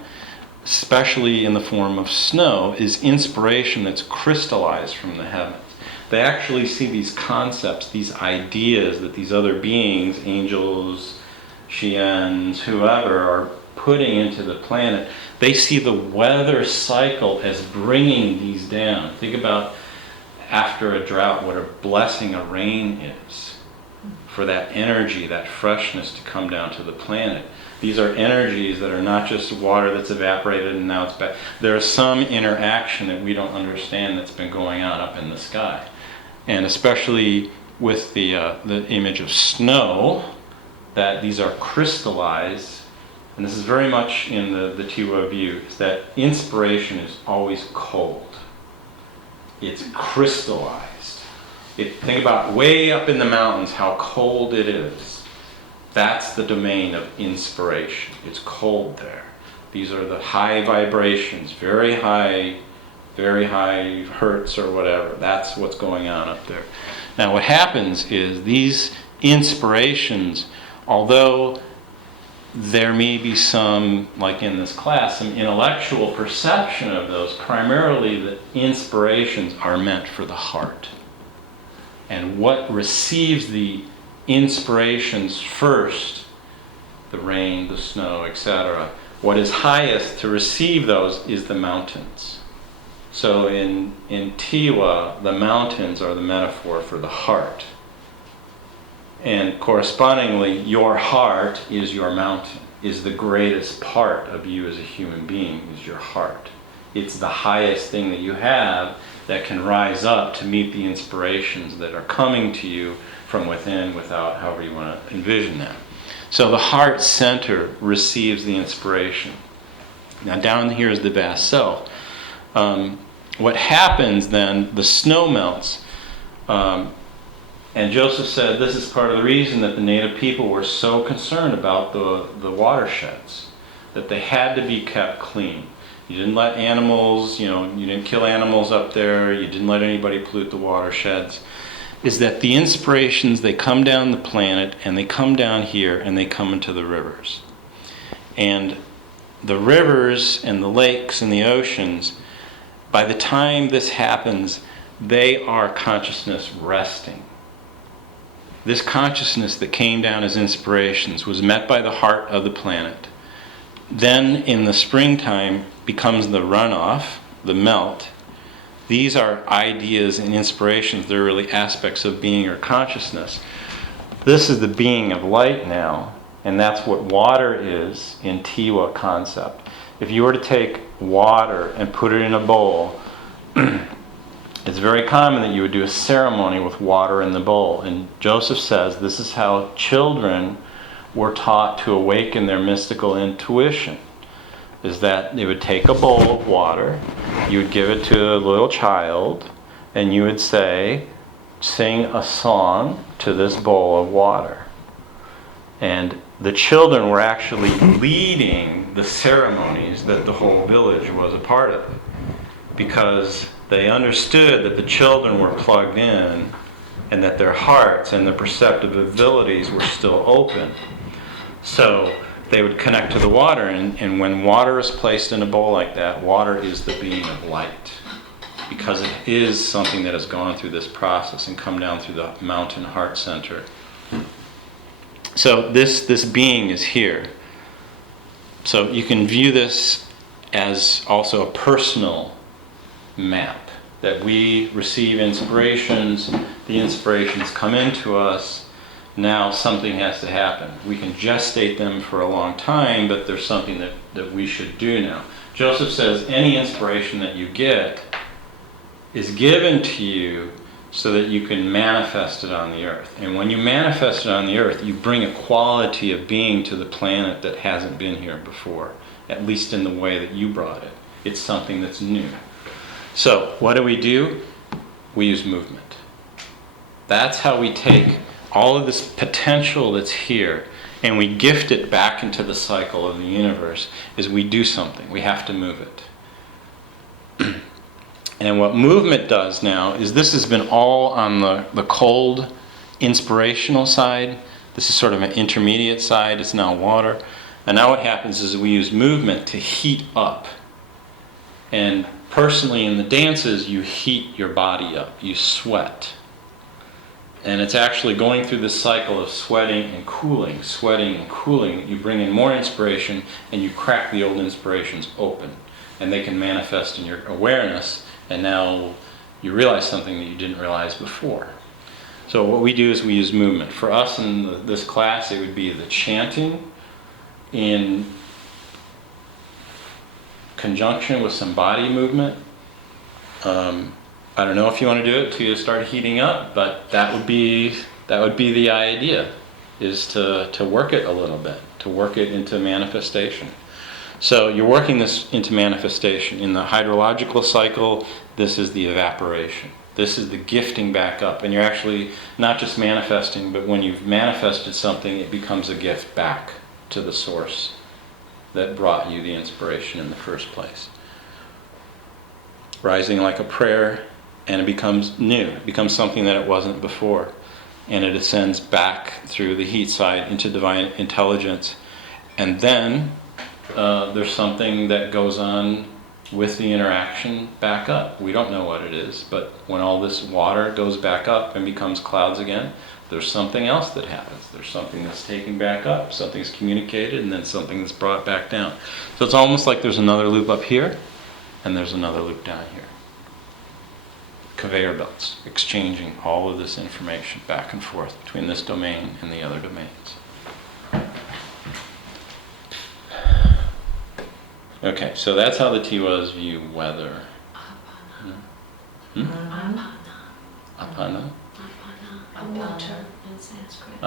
especially in the form of snow, is inspiration that's crystallized from the heavens. They actually see these concepts, these ideas that these other beings, angels, Shians, whoever, are putting into the planet. They see the weather cycle as bringing these down. Think about after a drought, what a blessing a rain is for that energy, that freshness to come down to the planet. These are energies that are not just water that's evaporated and now it's back. There is some interaction that we don't understand that's been going on up in the sky. And especially with the image of snow, that these are crystallized, and this is very much in the Tiwa view, is that inspiration is always cold. It's crystallized. Think about way up in the mountains how cold it is. That's the domain of inspiration. It's cold there. These are the high vibrations, very high hertz or whatever. That's what's going on up there. Now what happens is these inspirations, although there may be some, like in this class, some intellectual perception of those, primarily the inspirations are meant for the heart. And what receives the inspirations first, the rain, the snow, etc., what is highest to receive those is the mountains. So in Tiwa, the mountains are the metaphor for the heart. And correspondingly, your heart is your mountain, is the greatest part of you as a human being, is your heart. It's the highest thing that you have that can rise up to meet the inspirations that are coming to you from within, without, however you want to envision that. So the heart center receives the inspiration. Now down here is the vast self. What happens then, the snow melts. And Joseph said this is part of the reason that the native people were so concerned about the watersheds, that they had to be kept clean. You didn't let animals, you didn't kill animals up there, you didn't let anybody pollute the watersheds. Is that the inspirations, they come down the planet and they come down here and they come into the rivers. And the rivers and the lakes and the oceans, by the time this happens, they are consciousness resting. This consciousness that came down as inspirations was met by the heart of the planet. Then in the springtime becomes the runoff, the melt. These are ideas and inspirations. They're really aspects of being or consciousness. This is the being of light now, and that's what water is in Tiwa concept. If you were to take water and put it in a bowl, it's very common that you would do a ceremony with water in the bowl. And Joseph says this is how children were taught to awaken their mystical intuition, is that they would take a bowl of water, you would give it to a little child, and you would say, sing a song to this bowl of water. And the children were actually leading the ceremonies that the whole village was a part of, because they understood that the children were plugged in and that their hearts and their perceptive abilities were still open. So they would connect to the water, and when water is placed in a bowl like that, water is the being of light, because it is something that has gone through this process and come down through the mountain heart center. So this being is here. So you can view this as also a personal map, that we receive inspirations, the inspirations come into us, Now something has to happen. We can gestate them for a long time, but there's something that we should do now. Joseph says any inspiration that you get is given to you so that you can manifest it on the earth. And when you manifest it on the earth, you bring a quality of being to the planet that hasn't been here before, at least in the way that you brought it. It's something that's new. So what do? We use movement. That's how we take all of this potential that's here and we gift it back into the cycle of the universe, is we do something. We have to move it. And what movement does now is, this has been all on the cold, inspirational side. This is sort of an intermediate side. It's now water. And now what happens is we use movement to heat up. And personally in the dances, you heat your body up. You sweat. And it's actually going through this cycle of sweating and cooling, that you bring in more inspiration and you crack the old inspirations open. And they can manifest in your awareness, and now you realize something that you didn't realize before. So what we do is we use movement. For us in this class, it would be the chanting in conjunction with some body movement. I don't know if you want to do it till you start heating up, but that would be the idea, is to work it a little bit, to work it into manifestation. So you're working this into manifestation. In the hydrological cycle, this is the evaporation. This is the gifting back up. And you're actually not just manifesting, but when you've manifested something, it becomes a gift back to the source that brought you the inspiration in the first place. Rising like a prayer, and it becomes new. It becomes something that it wasn't before. And it ascends back through the heat side into divine intelligence. And then there's something that goes on with the interaction back up. We don't know what it is, but when all this water goes back up and becomes clouds again, there's something else that happens. There's something that's taken back up, something's communicated, and then something that's brought back down. So it's almost like there's another loop up here, and there's another loop down here. Conveyor belts, exchanging all of this information back and forth between this domain and the other domains. Okay, so that's how the Tiwas view weather. Apana. Apana? Apana. Water in Sanskrit.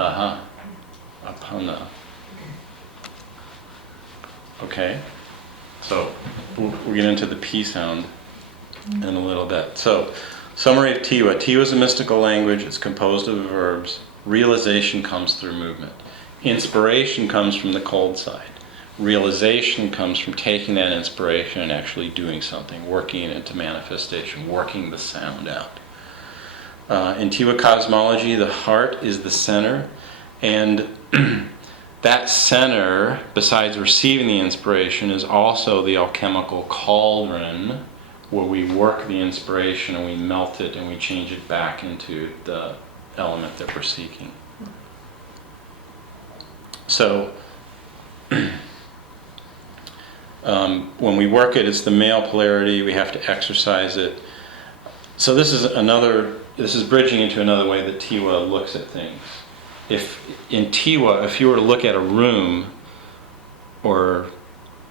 Apana. Okay, so we'll get into the P sound in a little bit. So, summary of Tiwa. Tiwa is a mystical language. It's composed of verbs. Realization comes through movement. Inspiration comes from the cold side. Realization comes from taking that inspiration and actually doing something, working it into manifestation, working the sound out. In Tiwa cosmology, the heart is the center, and that center, besides receiving the inspiration, is also the alchemical cauldron, where we work the inspiration and we melt it and we change it back into the element that we're seeking. So, when we work it, it's the male polarity. We have to exercise it. So this is bridging into another way that Tiwa looks at things. If in Tiwa, if you were to look at a room or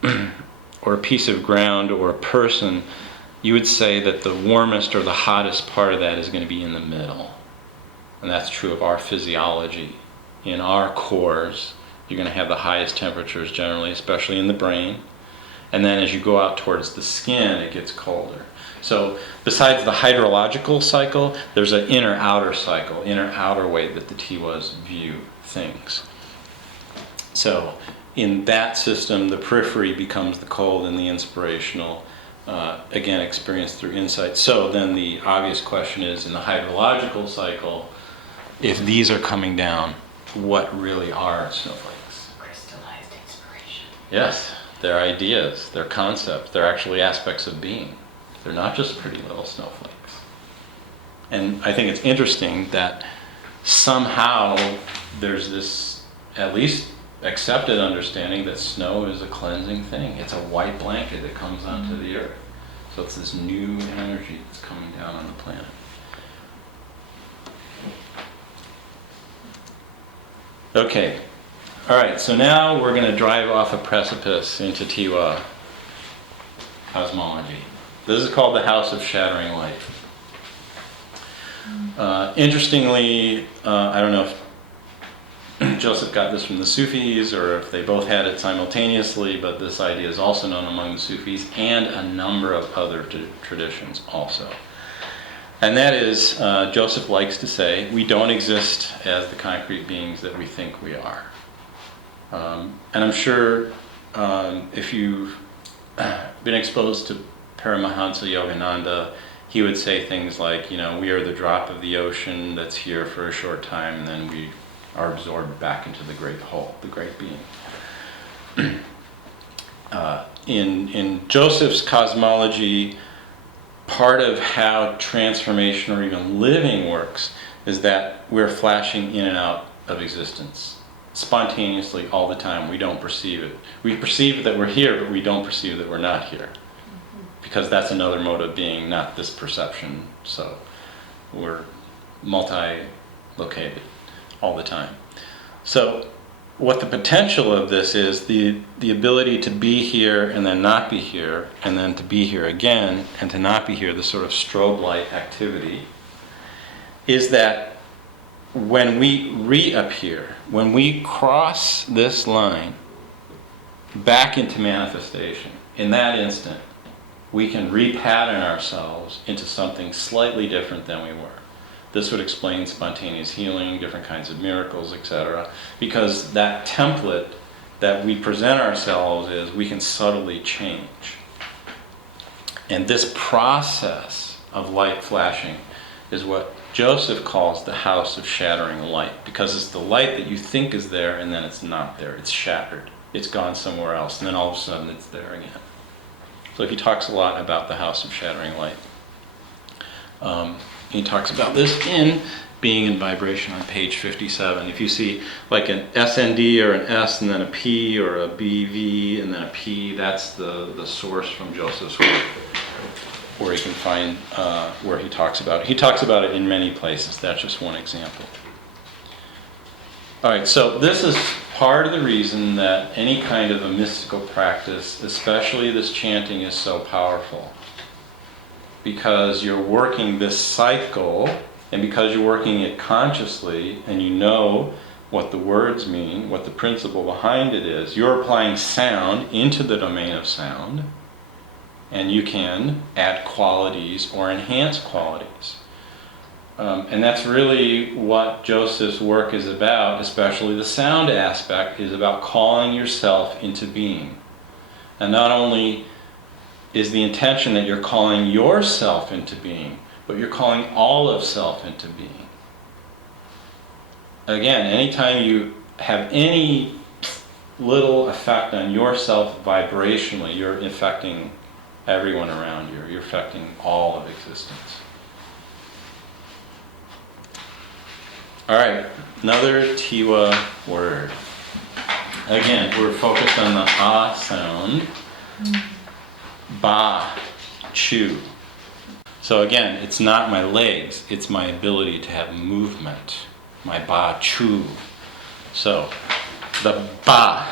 a piece of ground or a person, you would say that the warmest or the hottest part of that is going to be in the middle. And that's true of our physiology. In our cores, you're going to have the highest temperatures generally, especially in the brain. And then as you go out towards the skin, it gets colder. So besides the hydrological cycle, there's an inner-outer cycle, inner-outer way that the Tiwas view things. So in that system, the periphery becomes the cold and the inspirational, again, experienced through insight. So then the obvious question is, in the hydrological cycle, if these are coming down, what really are snowflakes? Crystallized inspiration. Yes. They're ideas, they're concepts, they're actually aspects of being. They're not just pretty little snowflakes. And I think it's interesting that somehow there's this at least accepted understanding that snow is a cleansing thing. It's a white blanket that comes onto the earth. So it's this new energy that's coming down on the planet. Okay. All right, so now we're going to drive off a precipice into Tiwa cosmology. This is called the House of Shattering Light. Interestingly, I don't know if Joseph got this from the Sufis or if they both had it simultaneously, but this idea is also known among the Sufis and a number of other traditions also. And that is, Joseph likes to say, we don't exist as the concrete beings that we think we are. And I'm sure if you've been exposed to Paramahansa Yogananda, he would say things like, you know, we are the drop of the ocean that's here for a short time, and then we are absorbed back into the great whole, the great being. In Joseph's cosmology, part of how transformation or even living works is that we're flashing in and out of existence spontaneously all the time. We don't perceive it. We perceive that we're here, but we don't perceive that we're not here. Because that's another mode of being, not this perception. So we're multi-located all the time. So what the potential of this is, the ability to be here and then not be here, and then to be here again and to not be here, the sort of strobe light activity, is that when we reappear, when we cross this line back into manifestation, in that instant, we can repattern ourselves into something slightly different than we were. This would explain spontaneous healing, different kinds of miracles, etc. Because that template that we present ourselves is, we can subtly change. And this process of light flashing is what Joseph calls the house of shattering light, because it's the light that you think is there and then it's not there. It's shattered. It's gone somewhere else, and then all of a sudden it's there again. So he talks a lot about the house of shattering light. He talks about this in Being in Vibration on page 57. If you see like an SND or an S and then a P or a BV and then a P, that's the source from Joseph's work, where you can find where he talks about it. He talks about it in many places. That's just one example. All right, so this is part of the reason that any kind of a mystical practice, especially this chanting, is so powerful. Because you're working this cycle, and because you're working it consciously, and you know what the words mean, what the principle behind it is, you're applying sound into the domain of sound, and you can add qualities or enhance qualities. And that's really what Joseph's work is about, especially the sound aspect, is about calling yourself into being. And not only is the intention that you're calling yourself into being, but you're calling all of self into being. Again, anytime you have any little effect on yourself vibrationally, you're affecting everyone around you. You're affecting all of existence. All right, another Tiwa word. Again, we're focused on the ah sound. Ba, chu. So again, it's not my legs, it's my ability to have movement. My ba, chu. So, the ba,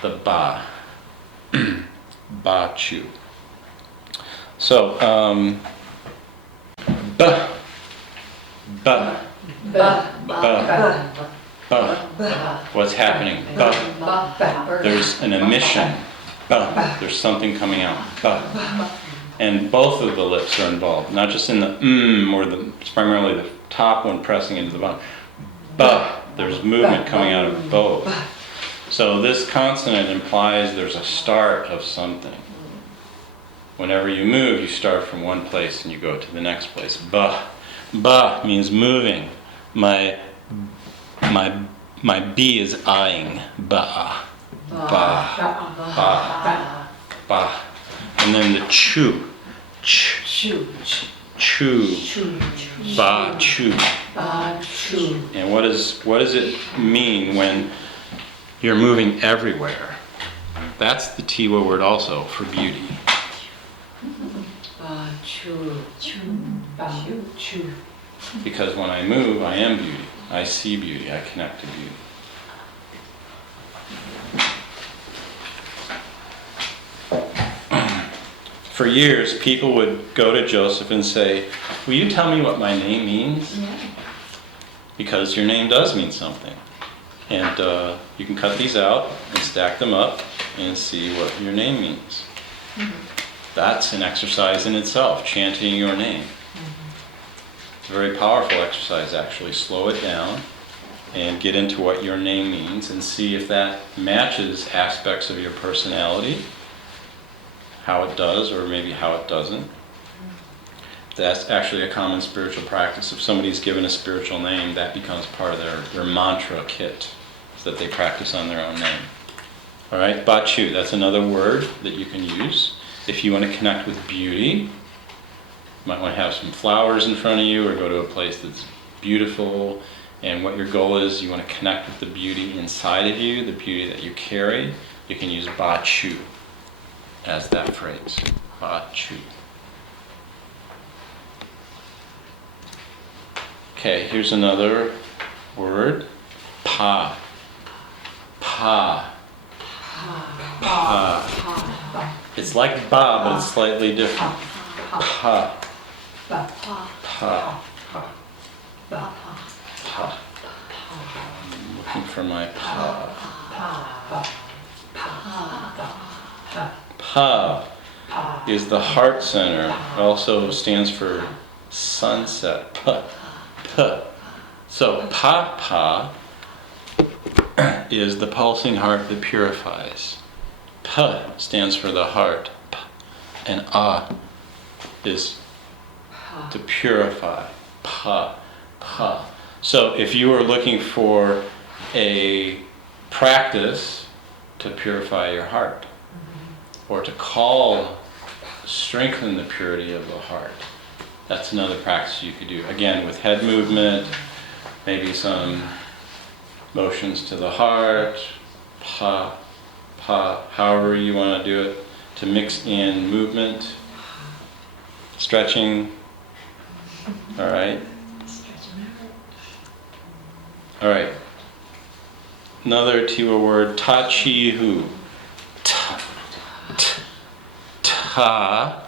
ba, chu. So, ba, ba, ba. What's happening? Ba. There's an emission. Ba. There's something coming out. Ba. And both of the lips are involved, not just in the or it's primarily the top one pressing into the bottom. Ba. There's movement coming out of both. So this consonant implies there's a start of something. Whenever you move, you start from one place and you go to the next place. Ba. Ba means moving. My B is eyeing. Ba. Ba. Ba. Ba. And then the chu. Chu. Ba chu. And what does it mean when you're moving everywhere? That's the Tiwa word also for beauty. Because when I move, I am beauty. I see beauty, I connect to beauty. For years, people would go to Joseph and say, will you tell me what my name means? Yeah. Because your name does mean something. And you can cut these out and stack them up and see what your name means. That's an exercise in itself, chanting your name. It's a very powerful exercise, actually. Slow it down and get into what your name means and see if that matches aspects of your personality, how it does or maybe how it doesn't. That's actually a common spiritual practice. If somebody's given a spiritual name, that becomes part of their mantra kit that they practice on their own name. All right, Bachu, that's another word that you can use. If you want to connect with beauty, you might want to have some flowers in front of you or go to a place that's beautiful. And what your goal is, you want to connect with the beauty inside of you, the beauty that you carry. You can use Bachu as that phrase. Bachu. Okay, here's another word. Pa. Pa. Pa. It's like ba, but it's slightly different. Pa. Pa. Pa. I'm looking for my pa. Pa is the heart center. It also stands for sunset. Pa. Pa. So pa is the pulsing heart that purifies. Pa stands for the heart. Pa. And is to purify. Pa. Pa. So if you were looking for a practice to purify your heart, or to strengthen the purity of the heart, that's another practice you could do. Again, with head movement, maybe some motions to the heart, pa, pa, however you want to do it, to mix in movement, stretching, all right? All right. Another Tiwa word, ta-chi-hu. Ta-chi-hu.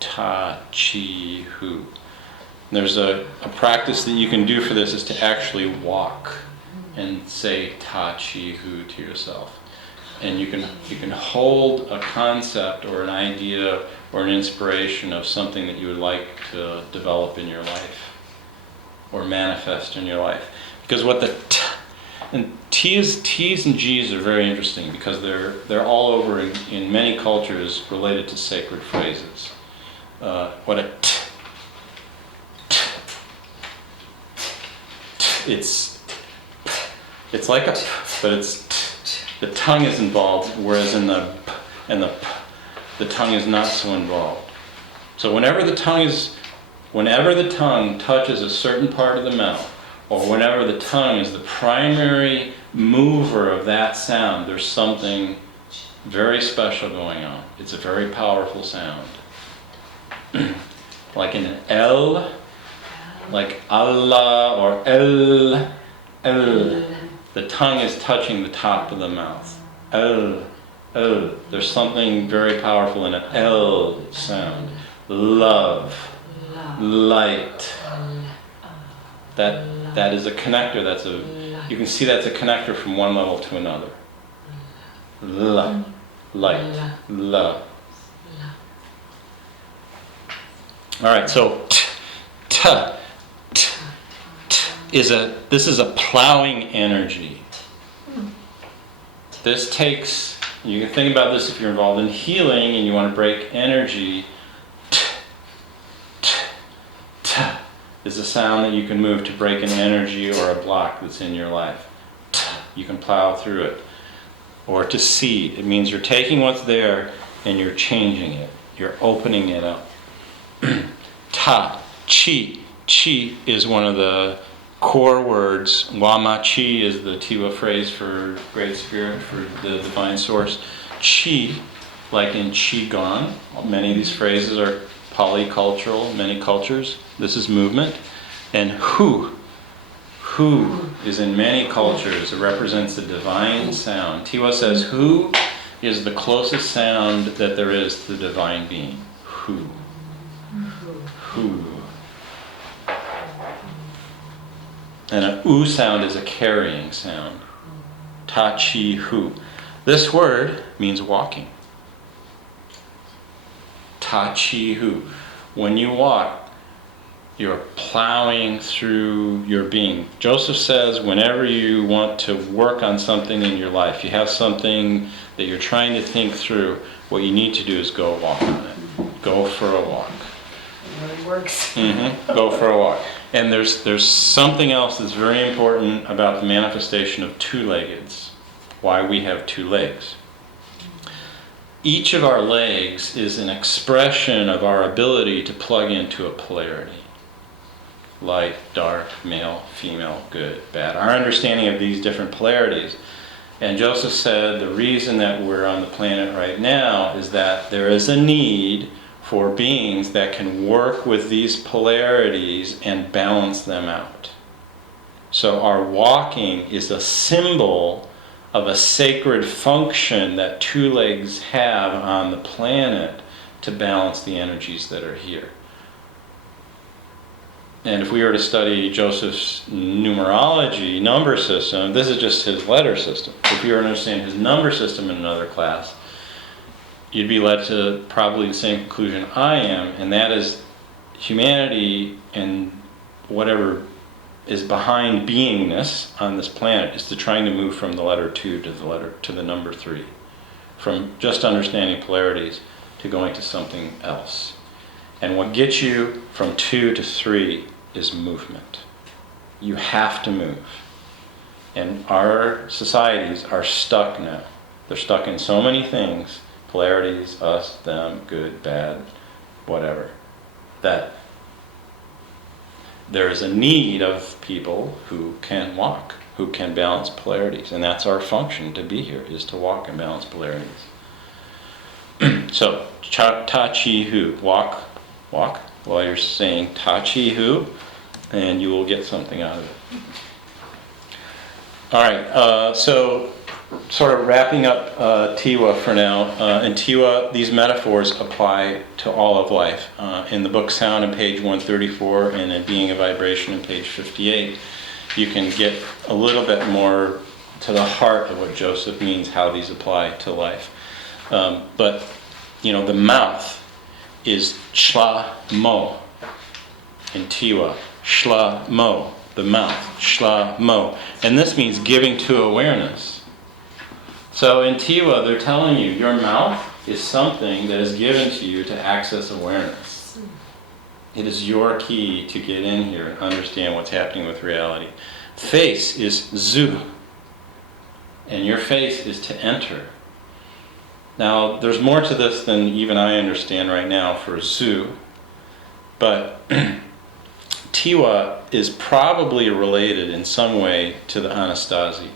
Ta-chi-hu. There's a practice that you can do for this is to actually walk and say ta-chi-hu to yourself. And you can hold a concept or an idea or an inspiration of something that you would like to develop in your life or manifest in your life. Because what the T's and G's are very interesting because they're all over in many cultures related to sacred phrases. What a it's like a but it's the tongue is involved, whereas in the tongue is not so involved. So whenever the tongue touches a certain part of the mouth, or whenever the tongue is the primary mover of that sound, there's something very special going on. It's a very powerful sound. Like an L, like Allah or El. The tongue is touching the top of the mouth. El. There's something very powerful in an L sound. Love. Light. That is a connector. You can see that's a connector from one level to another. Light. Love. All right, so this is a plowing energy. This takes, you can think about this if you're involved in healing and you want to break energy. Is a sound that you can move to break an energy or a block that's in your life. You can plow through it. Or to seed. It means you're taking what's there and you're changing it. You're opening it up. Ta, chi. Chi is one of the core words. Wama chi is the Tiwa phrase for Great Spirit, for the Divine Source. Chi, like in Qigong, many of these phrases are polycultural, many cultures. This is movement. And hu is in many cultures. It represents the divine sound. Tiwa says hu is the closest sound that there is to the divine being. Hu. Hu. And a u sound is a carrying sound. Ta chi hu. This word means walking. Ta chi hu. When you walk, you're plowing through your being. Joseph says whenever you want to work on something in your life, you have something that you're trying to think through, what you need to do is go walk on it. Go for a walk. It really works. Go for a walk. And there's something else that's very important about the manifestation of two-leggeds, why we have two legs. Each of our legs is an expression of our ability to plug into a polarity. Light, dark, male, female, good, bad. Our understanding of these different polarities. And Joseph said the reason that we're on the planet right now is that there is a need for beings that can work with these polarities and balance them out. So our walking is a symbol of a sacred function that two legs have on the planet to balance the energies that are here. And if we were to study Joseph's numerology, number system, this is just his letter system. If you were to understand his number system in another class, you'd be led to probably the same conclusion I am, and that is humanity and whatever is behind beingness on this planet is to trying to move from the letter 2 to the number 3. From just understanding polarities to going to something else. And what gets you from 2 to 3 is movement. You have to move. And our societies are stuck now. They're stuck in so many things, polarities, us, them, good, bad, whatever, that there is a need of people who can walk, who can balance polarities. And that's our function to be here, is to walk and balance polarities. So, ta chi hu, walk while you're saying ta chi hu, and you will get something out of it. All right, so sort of wrapping up Tiwa for now. In Tiwa, these metaphors apply to all of life. In the book Sound on page 134 and in Being a Vibration on page 58, you can get a little bit more to the heart of what Joseph means, how these apply to life. But, the mouth is shla mo in Tiwa. Shla mo, the mouth, shla mo. And this means giving to awareness. So in Tiwa, they're telling you your mouth is something that is given to you to access awareness. It is your key to get in here and understand what's happening with reality. Face is zu, and your face is to enter. Now, there's more to this than even I understand right now for zu, but Tiwa is probably related in some way to the Anastasi.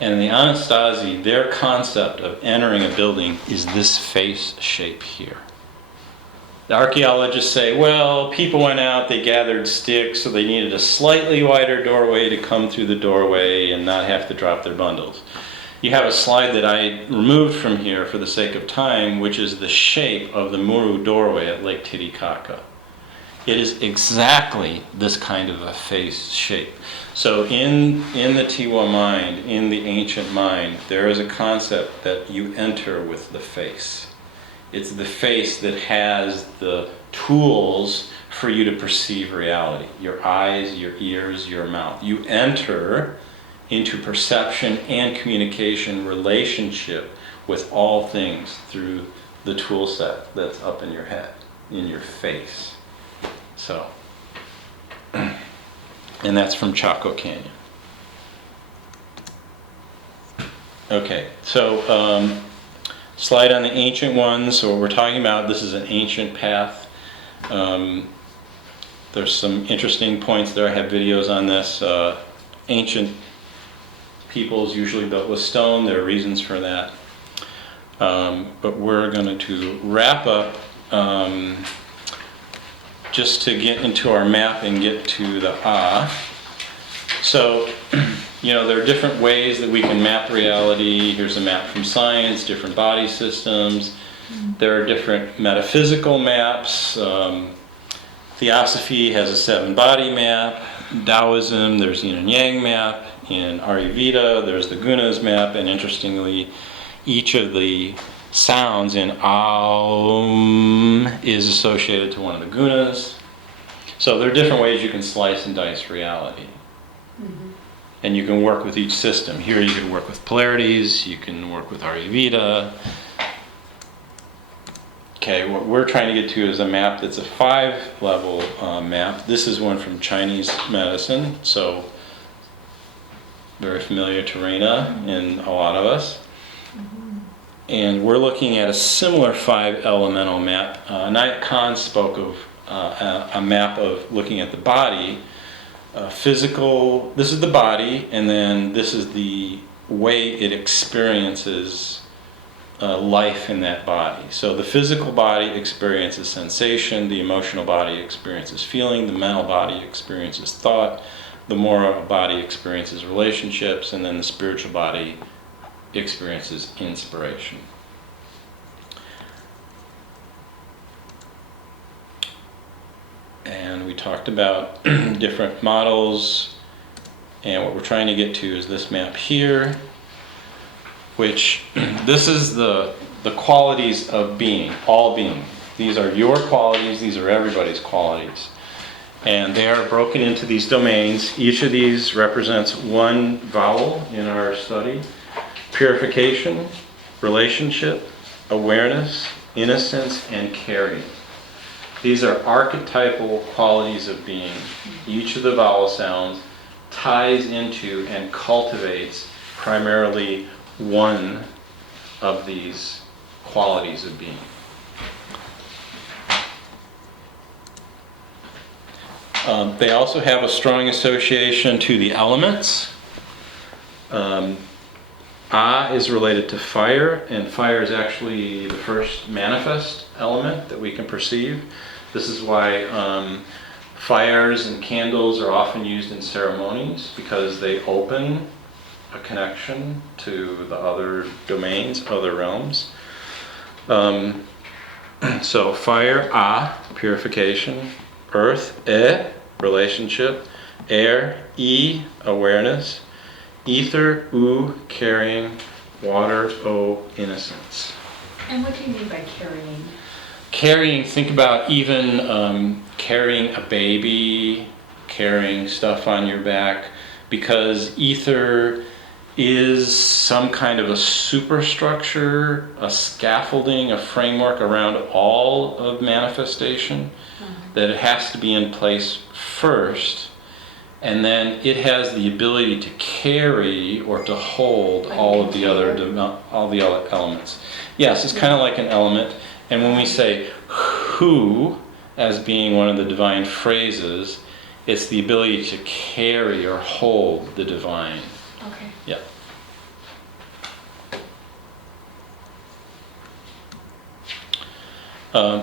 And in the Anastasi, their concept of entering a building is this face shape here. The archaeologists say, well, people went out, they gathered sticks, so they needed a slightly wider doorway to come through the doorway and not have to drop their bundles. You have a slide that I removed from here for the sake of time, which is the shape of the Muru doorway at Lake Titicaca. It is exactly this kind of a face shape. So in the Tiwa mind, in the ancient mind, there is a concept that you enter with the face. It's the face that has the tools for you to perceive reality. Your eyes, your ears, your mouth. You enter into perception and communication relationship with all things through the tool set that's up in your head, in your face. So, and that's from Chaco Canyon. Okay, so slide on the ancient ones. So what we're talking about, this is an ancient path. There's some interesting points there. I have videos on this. Ancient peoples usually built with stone. There are reasons for that. But we're going to wrap up just to get into our map and get to the So, there are different ways that we can map reality. Here's a map from science, different body systems. There are different metaphysical maps. Theosophy has a 7-body map. Taoism, there's yin and yang map. In Ayurveda, there's the gunas map. And interestingly, each of the sounds in Aum is associated to one of the gunas. So there are different ways you can slice and dice reality. And you can work with each system. Here you can work with polarities, you can work with Ayurveda. Okay, what we're trying to get to is a map that's a 5-level map. This is one from Chinese medicine, so very familiar to Reina and a lot of us. And we're looking at a similar 5-elemental map. Nayat Khan spoke of a map of looking at the body. Physical, this is the body, and then this is the way it experiences life in that body. So the physical body experiences sensation, the emotional body experiences feeling, the mental body experiences thought, the moral body experiences relationships, and then the spiritual body experiences inspiration. And we talked about different models, and what we're trying to get to is this map here, which this is the qualities of being, all being. These are your qualities, these are everybody's qualities. And they are broken into these domains. Each of these represents one vowel in our study. Purification, relationship, awareness, innocence, and caring. These are archetypal qualities of being. Each of the vowel sounds ties into and cultivates primarily one of these qualities of being. They also have a strong association to the elements. Is related to fire, and fire is actually the first manifest element that we can perceive. This is why fires and candles are often used in ceremonies, because they open a connection to the other domains, other realms. So fire, purification. Earth, relationship. Air, awareness. Ether, carrying. Water, innocence. And what do you mean by carrying? Carrying, think about even carrying a baby, carrying stuff on your back, because ether is some kind of a superstructure, a scaffolding, a framework around all of manifestation, that it has to be in place first. And then it has the ability to carry or to hold all of the other elements. Yes, it's kind of like an element. And when we say who as being one of the divine phrases, it's the ability to carry or hold the divine. Okay. Yeah.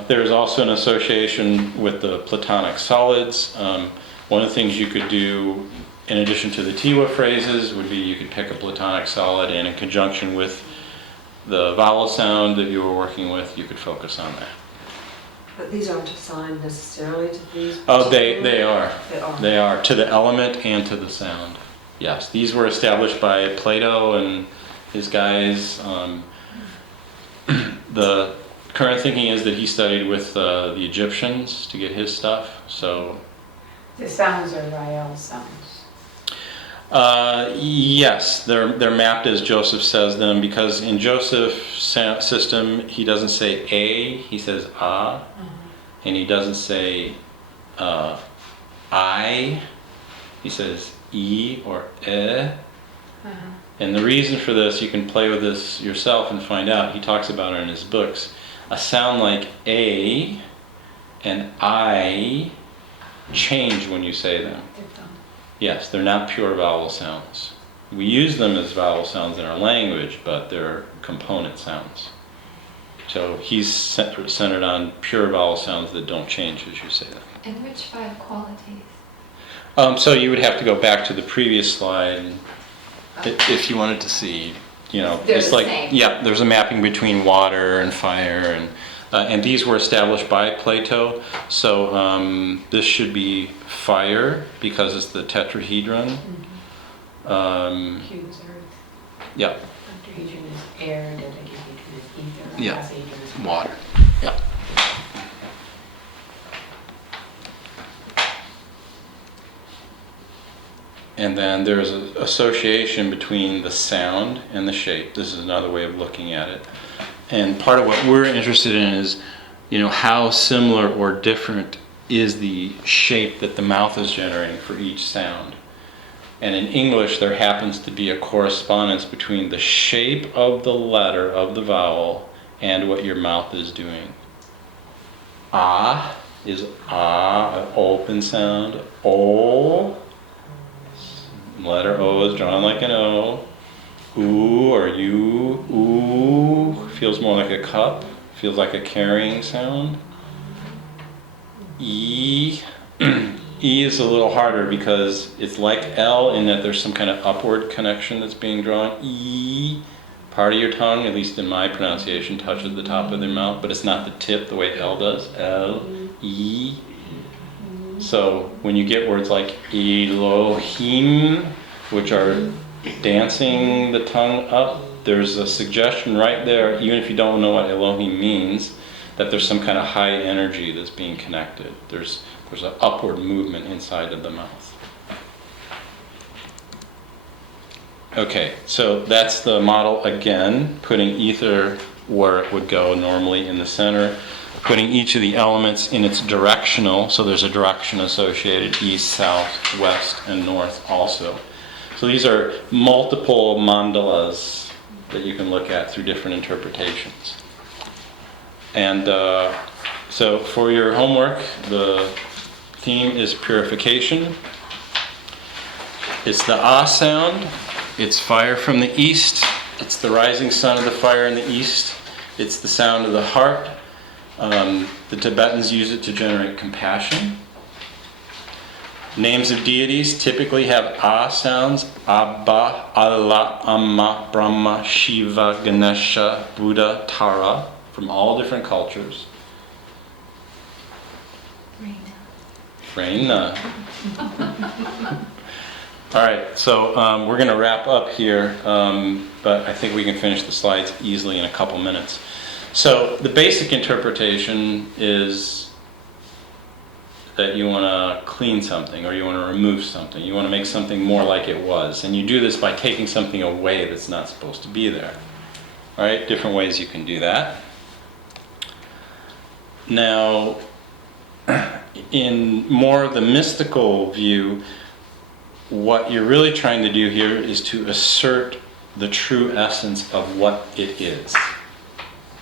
There's also an association with the Platonic solids. One of the things you could do, in addition to the Tiwa phrases, would be you could pick a Platonic solid, and in conjunction with the vowel sound that you were working with, you could focus on that. But these aren't assigned necessarily to these? Oh, they are. They are. They are, to the element and to the sound. Yes, these were established by Plato and his guys. The current thinking is that he studied with the Egyptians to get his stuff, so... The sounds are Rael sounds. Yes, they're mapped as Joseph says them, because in Joseph's system he doesn't say a, he says and he doesn't say I, he says e or And the reason for this, you can play with this yourself and find out. He talks about it in his books. A sound like a and I change when you say them. Yes, they're not pure vowel sounds. We use them as vowel sounds in our language, but they're component sounds So he's centered on pure vowel sounds that don't change as you say them. And which 5 qualities? So you would have to go back to the previous slide if you wanted to see, They're it's the like, same. yeah, there's a mapping between water and fire, and these were established by Plato. So this should be fire because it's the tetrahedron. Q is earth, Yeah, octahedron is air, dodecahedron is ether, Yeah. hexahedron is water. Yeah. And then there's an association between the sound and the shape. This is another way of looking at it. And part of what we're interested in is, how similar or different is the shape that the mouth is generating for each sound. And in English, there happens to be a correspondence between the shape of the letter of the vowel and what your mouth is doing. Ah is ah, an open sound. O. Letter O is drawn like an O. Ooh or you, ooh, feels more like a cup, feels like a carrying sound. E, E is a little harder because it's like L in that there's some kind of upward connection that's being drawn. E, part of your tongue, at least in my pronunciation, touches the top of their mouth, but it's not the tip the way L does. L, E. So when you get words like Elohim, which are dancing the tongue up, there's a suggestion right there, even if you don't know what Elohim means, that there's some kind of high energy that's being connected. There's an upward movement inside of the mouth. Okay, so that's the model again, putting ether where it would go normally in the center, putting each of the elements in its directional, so there's a direction associated, east, south, west, and north also. So these are multiple mandalas that you can look at through different interpretations. And so for your homework, the theme is purification. It's the ah sound. It's fire from the east. It's the rising sun of the fire in the east. It's the sound of the heart. The Tibetans use it to generate compassion. Names of deities typically have ah sounds. Abba, Allah, Amma, Brahma, Shiva, Ganesha, Buddha, Tara, from all different cultures. Reina. All right, so we're going to wrap up here, but I think we can finish the slides easily in a couple minutes. So the basic interpretation is that you want to clean something or you want to remove something. You want to make something more like it was. And you do this by taking something away that's not supposed to be there. All right, different ways you can do that. Now, in more of the mystical view, what you're really trying to do here is to assert the true essence of what it is.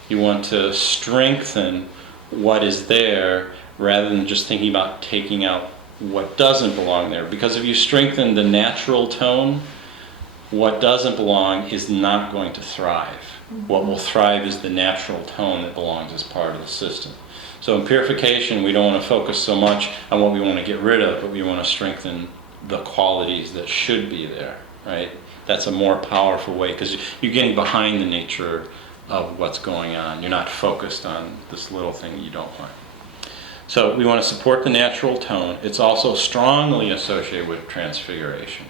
You want to strengthen what is there rather than just thinking about taking out what doesn't belong there. Because if you strengthen the natural tone, what doesn't belong is not going to thrive. What will thrive is the natural tone that belongs as part of the system. So in purification, we don't want to focus so much on what we want to get rid of, but we want to strengthen the qualities that should be there, right? That's a more powerful way because you're getting behind the nature of what's going on. You're not focused on this little thing you don't want. So we want to support the natural tone. It's also strongly associated with transfiguration,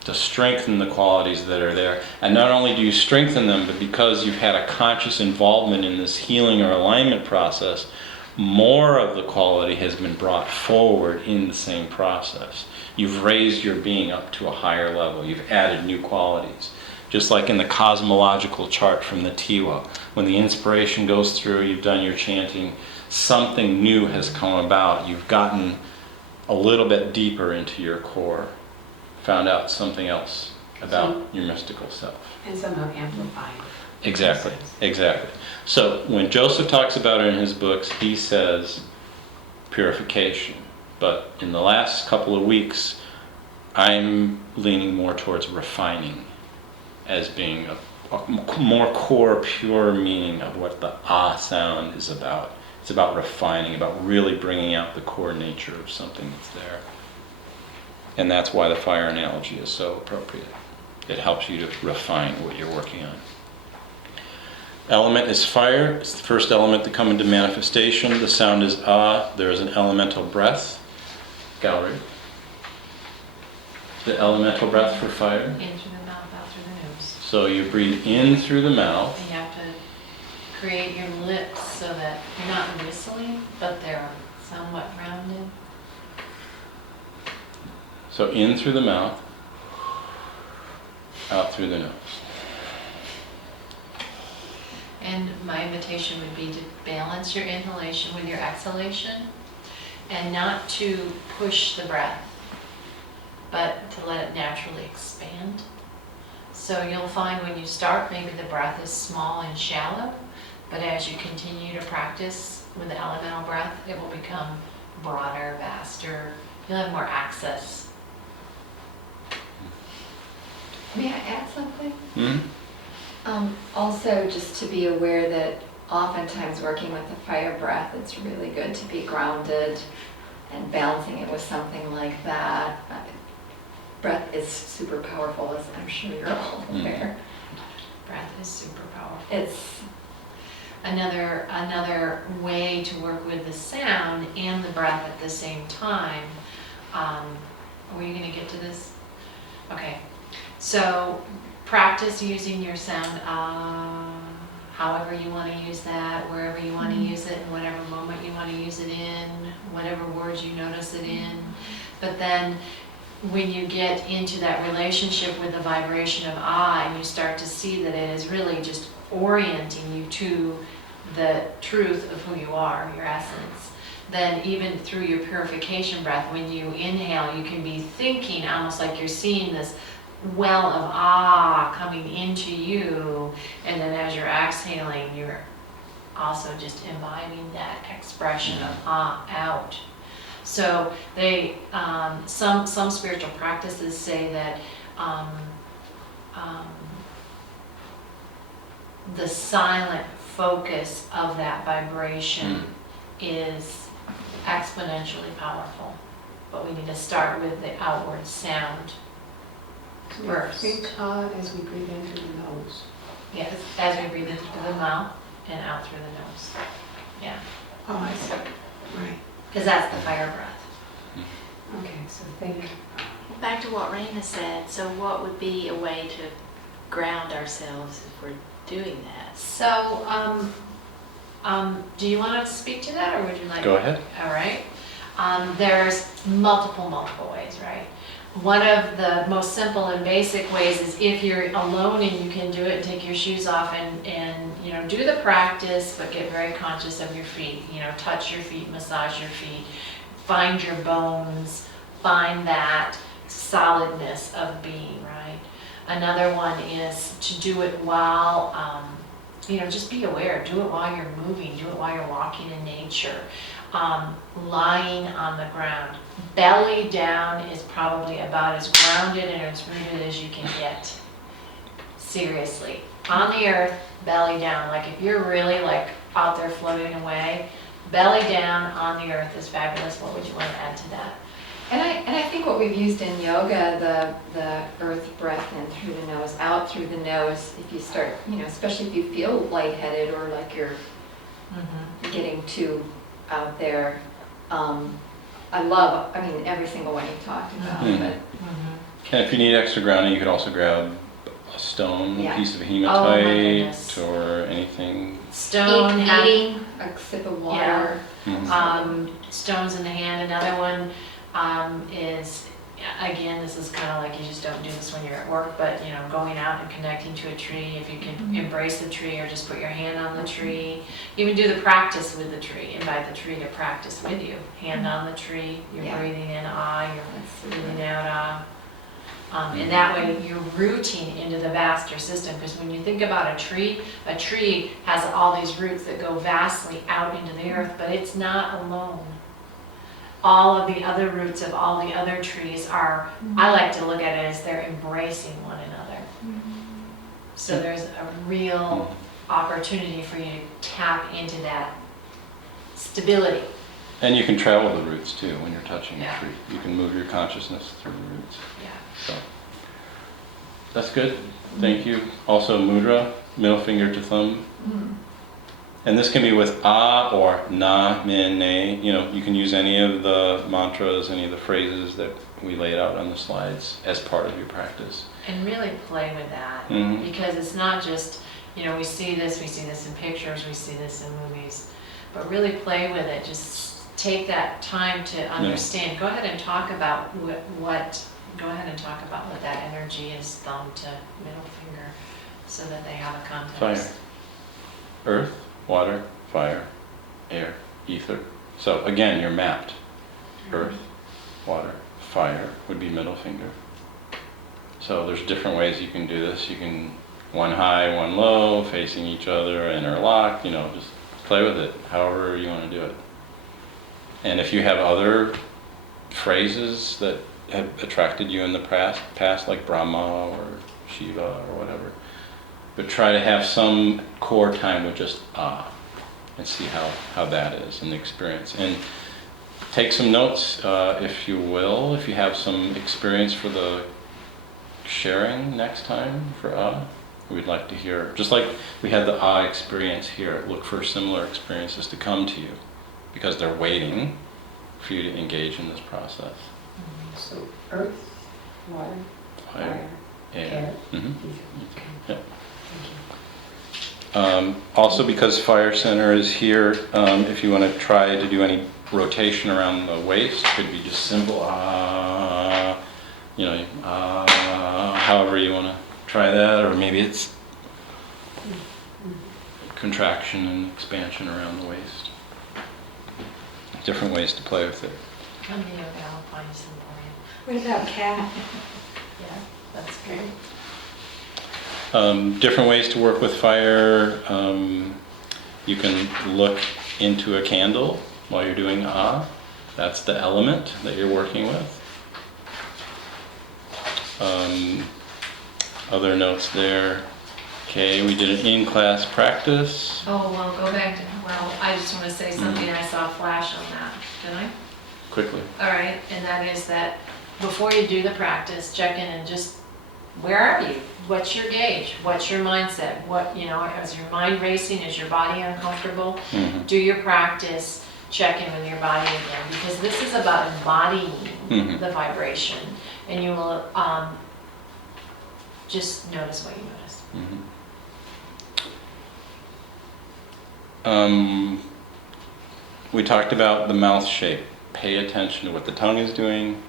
to strengthen the qualities that are there. And not only do you strengthen them, but because you've had a conscious involvement in this healing or alignment process, more of the quality has been brought forward in the same process. You've raised your being up to a higher level. You've added new qualities. Just like in the cosmological chart from the Tiwa, when the inspiration goes through, you've done your chanting, something new has come about. You've gotten a little bit deeper into your core, found out something else about your mystical self. And somehow amplified. Exactly, exactly. So when Joseph talks about it in his books, he says purification. But in the last couple of weeks, I'm leaning more towards refining as being more core, pure meaning of what the ah sound is about. It's about refining, about really bringing out the core nature of something that's there. And that's why the fire analogy is so appropriate. It helps you to refine what you're working on. Element is fire. It's the first element to come into manifestation. The sound is ah. There is an elemental breath. Gallery. The elemental breath for fire. In through the mouth, out through the nose. So you breathe in through the mouth. And you have to create your lips so that you're not whistling, but they're somewhat rounded. So in through the mouth, out through the nose. And my invitation would be to balance your inhalation with your exhalation and not to push the breath, but to let it naturally expand. So you'll find when you start, maybe the breath is small and shallow, but as you continue to practice with the elemental breath, it will become broader, vaster. You'll have more access. May I add something? Hmm? Also, just to be aware that oftentimes working with the fire breath, it's really good to be grounded and balancing it with something like that. Breath is super powerful, as I'm sure you're all aware. Breath is super powerful. It's Another way to work with the sound and the breath at the same time. Were you going to get to this? Okay. So practice using your sound however you want to use that, wherever you want to use it, in whatever moment you want to use it in, whatever words you notice it in. But then when you get into that relationship with the vibration of I, and you start to see that it is really just orienting you to the truth of who you are, your essence, then even through your purification breath, when you inhale, you can be thinking almost like you're seeing this well of ah coming into you, and then as you're exhaling, you're also just imbibing that expression of ah out. So they, some spiritual practices say that the silent focus of that vibration is exponentially powerful, but we need to start with the outward sound first. Think as we breathe in through the nose. Yes, as we breathe in through the mouth and out through the nose. Yeah, Oh, I see. Right. because that's the fire breath. Okay, so think. Back to what Raina said, so what would be a way to ground ourselves if we're doing that? So, do you want to speak to that, or would you like? Go ahead. All right. There's multiple ways, right? One of the most simple and basic ways is if you're alone and you can do it, take your shoes off and you know, do the practice, but get very conscious of your feet. You know, touch your feet, massage your feet, find your bones, find that solidness of being, right? Another one is to do it while, you know, just be aware. Do it while you're moving. Do it while you're walking in nature. Lying on the ground. Belly down is probably about as grounded and as rooted as you can get. Seriously. On the earth, belly down. Like if you're really like out there floating away, belly down on the earth is fabulous. What would you want to add to that? And I think what we've used in yoga, the earth breath in through the nose, out through the nose, if you start, you know, especially if you feel lightheaded or like you're getting too out there. I mean, every single one you talked about, but And if you need extra grounding, you could also grab a stone, Yeah. a piece of Oh my hematite, goodness. or anything. Stone, eating a sip of water. stones in the hand. Another one is, again, this is kind of like you just don't do this when you're at work, but you know, going out and connecting to a tree. If you can embrace the tree or just put your hand on the tree. Even do the practice with the tree. Invite the tree to practice with you. Hand on the tree. You're Yeah. breathing in ah. You're breathing out ah. And that way you're rooting into the vaster system, because when you think about a tree has all these roots that go vastly out into the earth, but it's not alone. All of the other roots of all the other trees are, I like to look at it as they're embracing one another. So there's a real opportunity for you to tap into that stability. And you can travel the roots too when you're touching Yeah. a tree. You can move your consciousness through the roots. Yeah. So that's good. Thank you. Also mudra, middle finger to thumb. And this can be with ah or na, min, ne. You know, you can use any of the mantras, any of the phrases that we laid out on the slides as part of your practice. And really play with that, Mhm. because it's not just, you know, we see this in pictures, we see this in movies, but really play with it. Just take that time to understand. Go ahead and talk about go ahead and talk about what that energy is, thumb to middle finger, so that they have a context. Fire. Earth, water, fire, air, ether. So again, you're mapped. Earth, water, fire would be middle finger. So there's different ways you can do this. You can one high, one low, facing each other, interlocked, you know, just play with it, however you want to do it. And if you have other phrases that have attracted you in the past, like Brahma or Shiva or whatever, but try to have some core time with just and see how that is in the experience. And take some notes, if you will, if you have some experience for the sharing next time for we'd like to hear, just like we had the experience here, look for similar experiences to come to you, because they're waiting for you to engage in this process. So earth, water, fire, air. Mhm. ether. Yeah. Thank you. Also, because Fire Center is here, if you want to try to do any rotation around the waist, could be just simple you know, however you want to try that, or maybe it's contraction and expansion around the waist. Different ways to play with it. Come to yoga, I'll find you some for you. What about cat? Yeah, that's great. Different ways to work with fire. You can look into a candle while you're doing That's the element that you're working with. Other notes there. Okay, we did an in-class practice. Oh, well, go back to, I just want to say something I saw flash on that, can I? Quickly. All right, and that is that before you do the practice, check in and just, where are you? What's your gauge? What's your mindset? What, you know, is your mind racing? Is your body uncomfortable? Mm-hmm. Do your practice, check in with your body again, because this is about embodying the vibration, and you will just notice what you notice. We talked about the mouth shape. Pay attention to what the tongue is doing,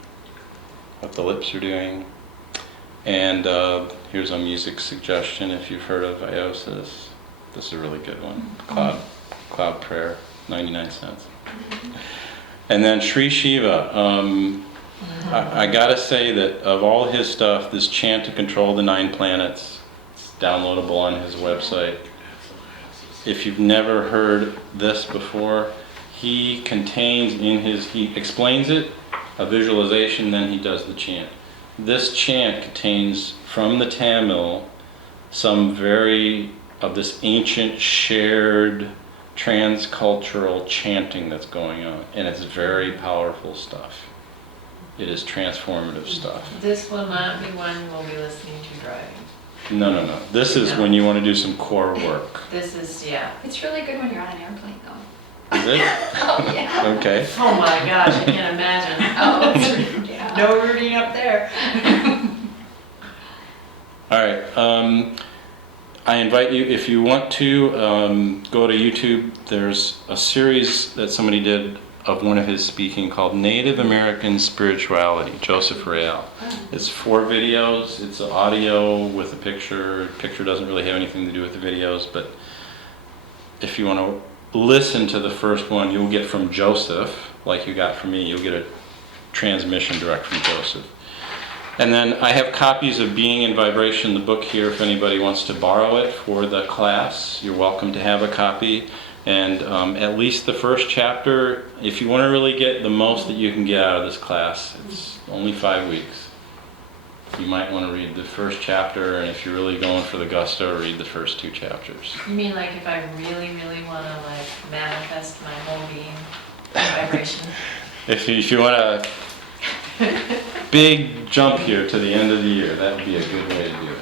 what the lips are doing. And here's a music suggestion if you've heard of Iosis. This is a really good one. Cloud Prayer, 99 cents. And then Sri Shiva. I gotta say that of all his stuff, this chant to control the 9 planets, it's downloadable on his website. If you've never heard this before, he contains he explains it, a visualization, then he does the chant. This chant contains from the Tamil some of this ancient shared transcultural chanting that's going on, and it's very powerful stuff. It is transformative stuff. This will not be one we'll be listening to driving. No. This is when you want to do some core work. This is, yeah. It's really good when you're on an airplane, though. Is it? Oh, yeah. Okay. Oh my gosh, I can't imagine. Oh, yeah. No rooting up there. All right. I invite you, if you want to, go to YouTube. There's a series that somebody did of one of his speaking called Native American Spirituality, Joseph Real. It's 4 videos. It's audio with a picture. Picture doesn't really have anything to do with the videos, but if you want to listen to the first one, you'll get from Joseph, like you got from me. You'll get a transmission direct from Joseph. And then I have copies of Being in Vibration, the book here, if anybody wants to borrow it for the class. You're welcome to have a copy. And at least the first chapter, if you want to really get the most that you can get out of this class, it's only 5 weeks. you might want to read the first chapter, and if you're really going for the gusto, read the first 2 chapters. You mean like if I really, really want to like manifest my whole being vibration? If you want a big jump here to the end of the year, that would be a good way to do it.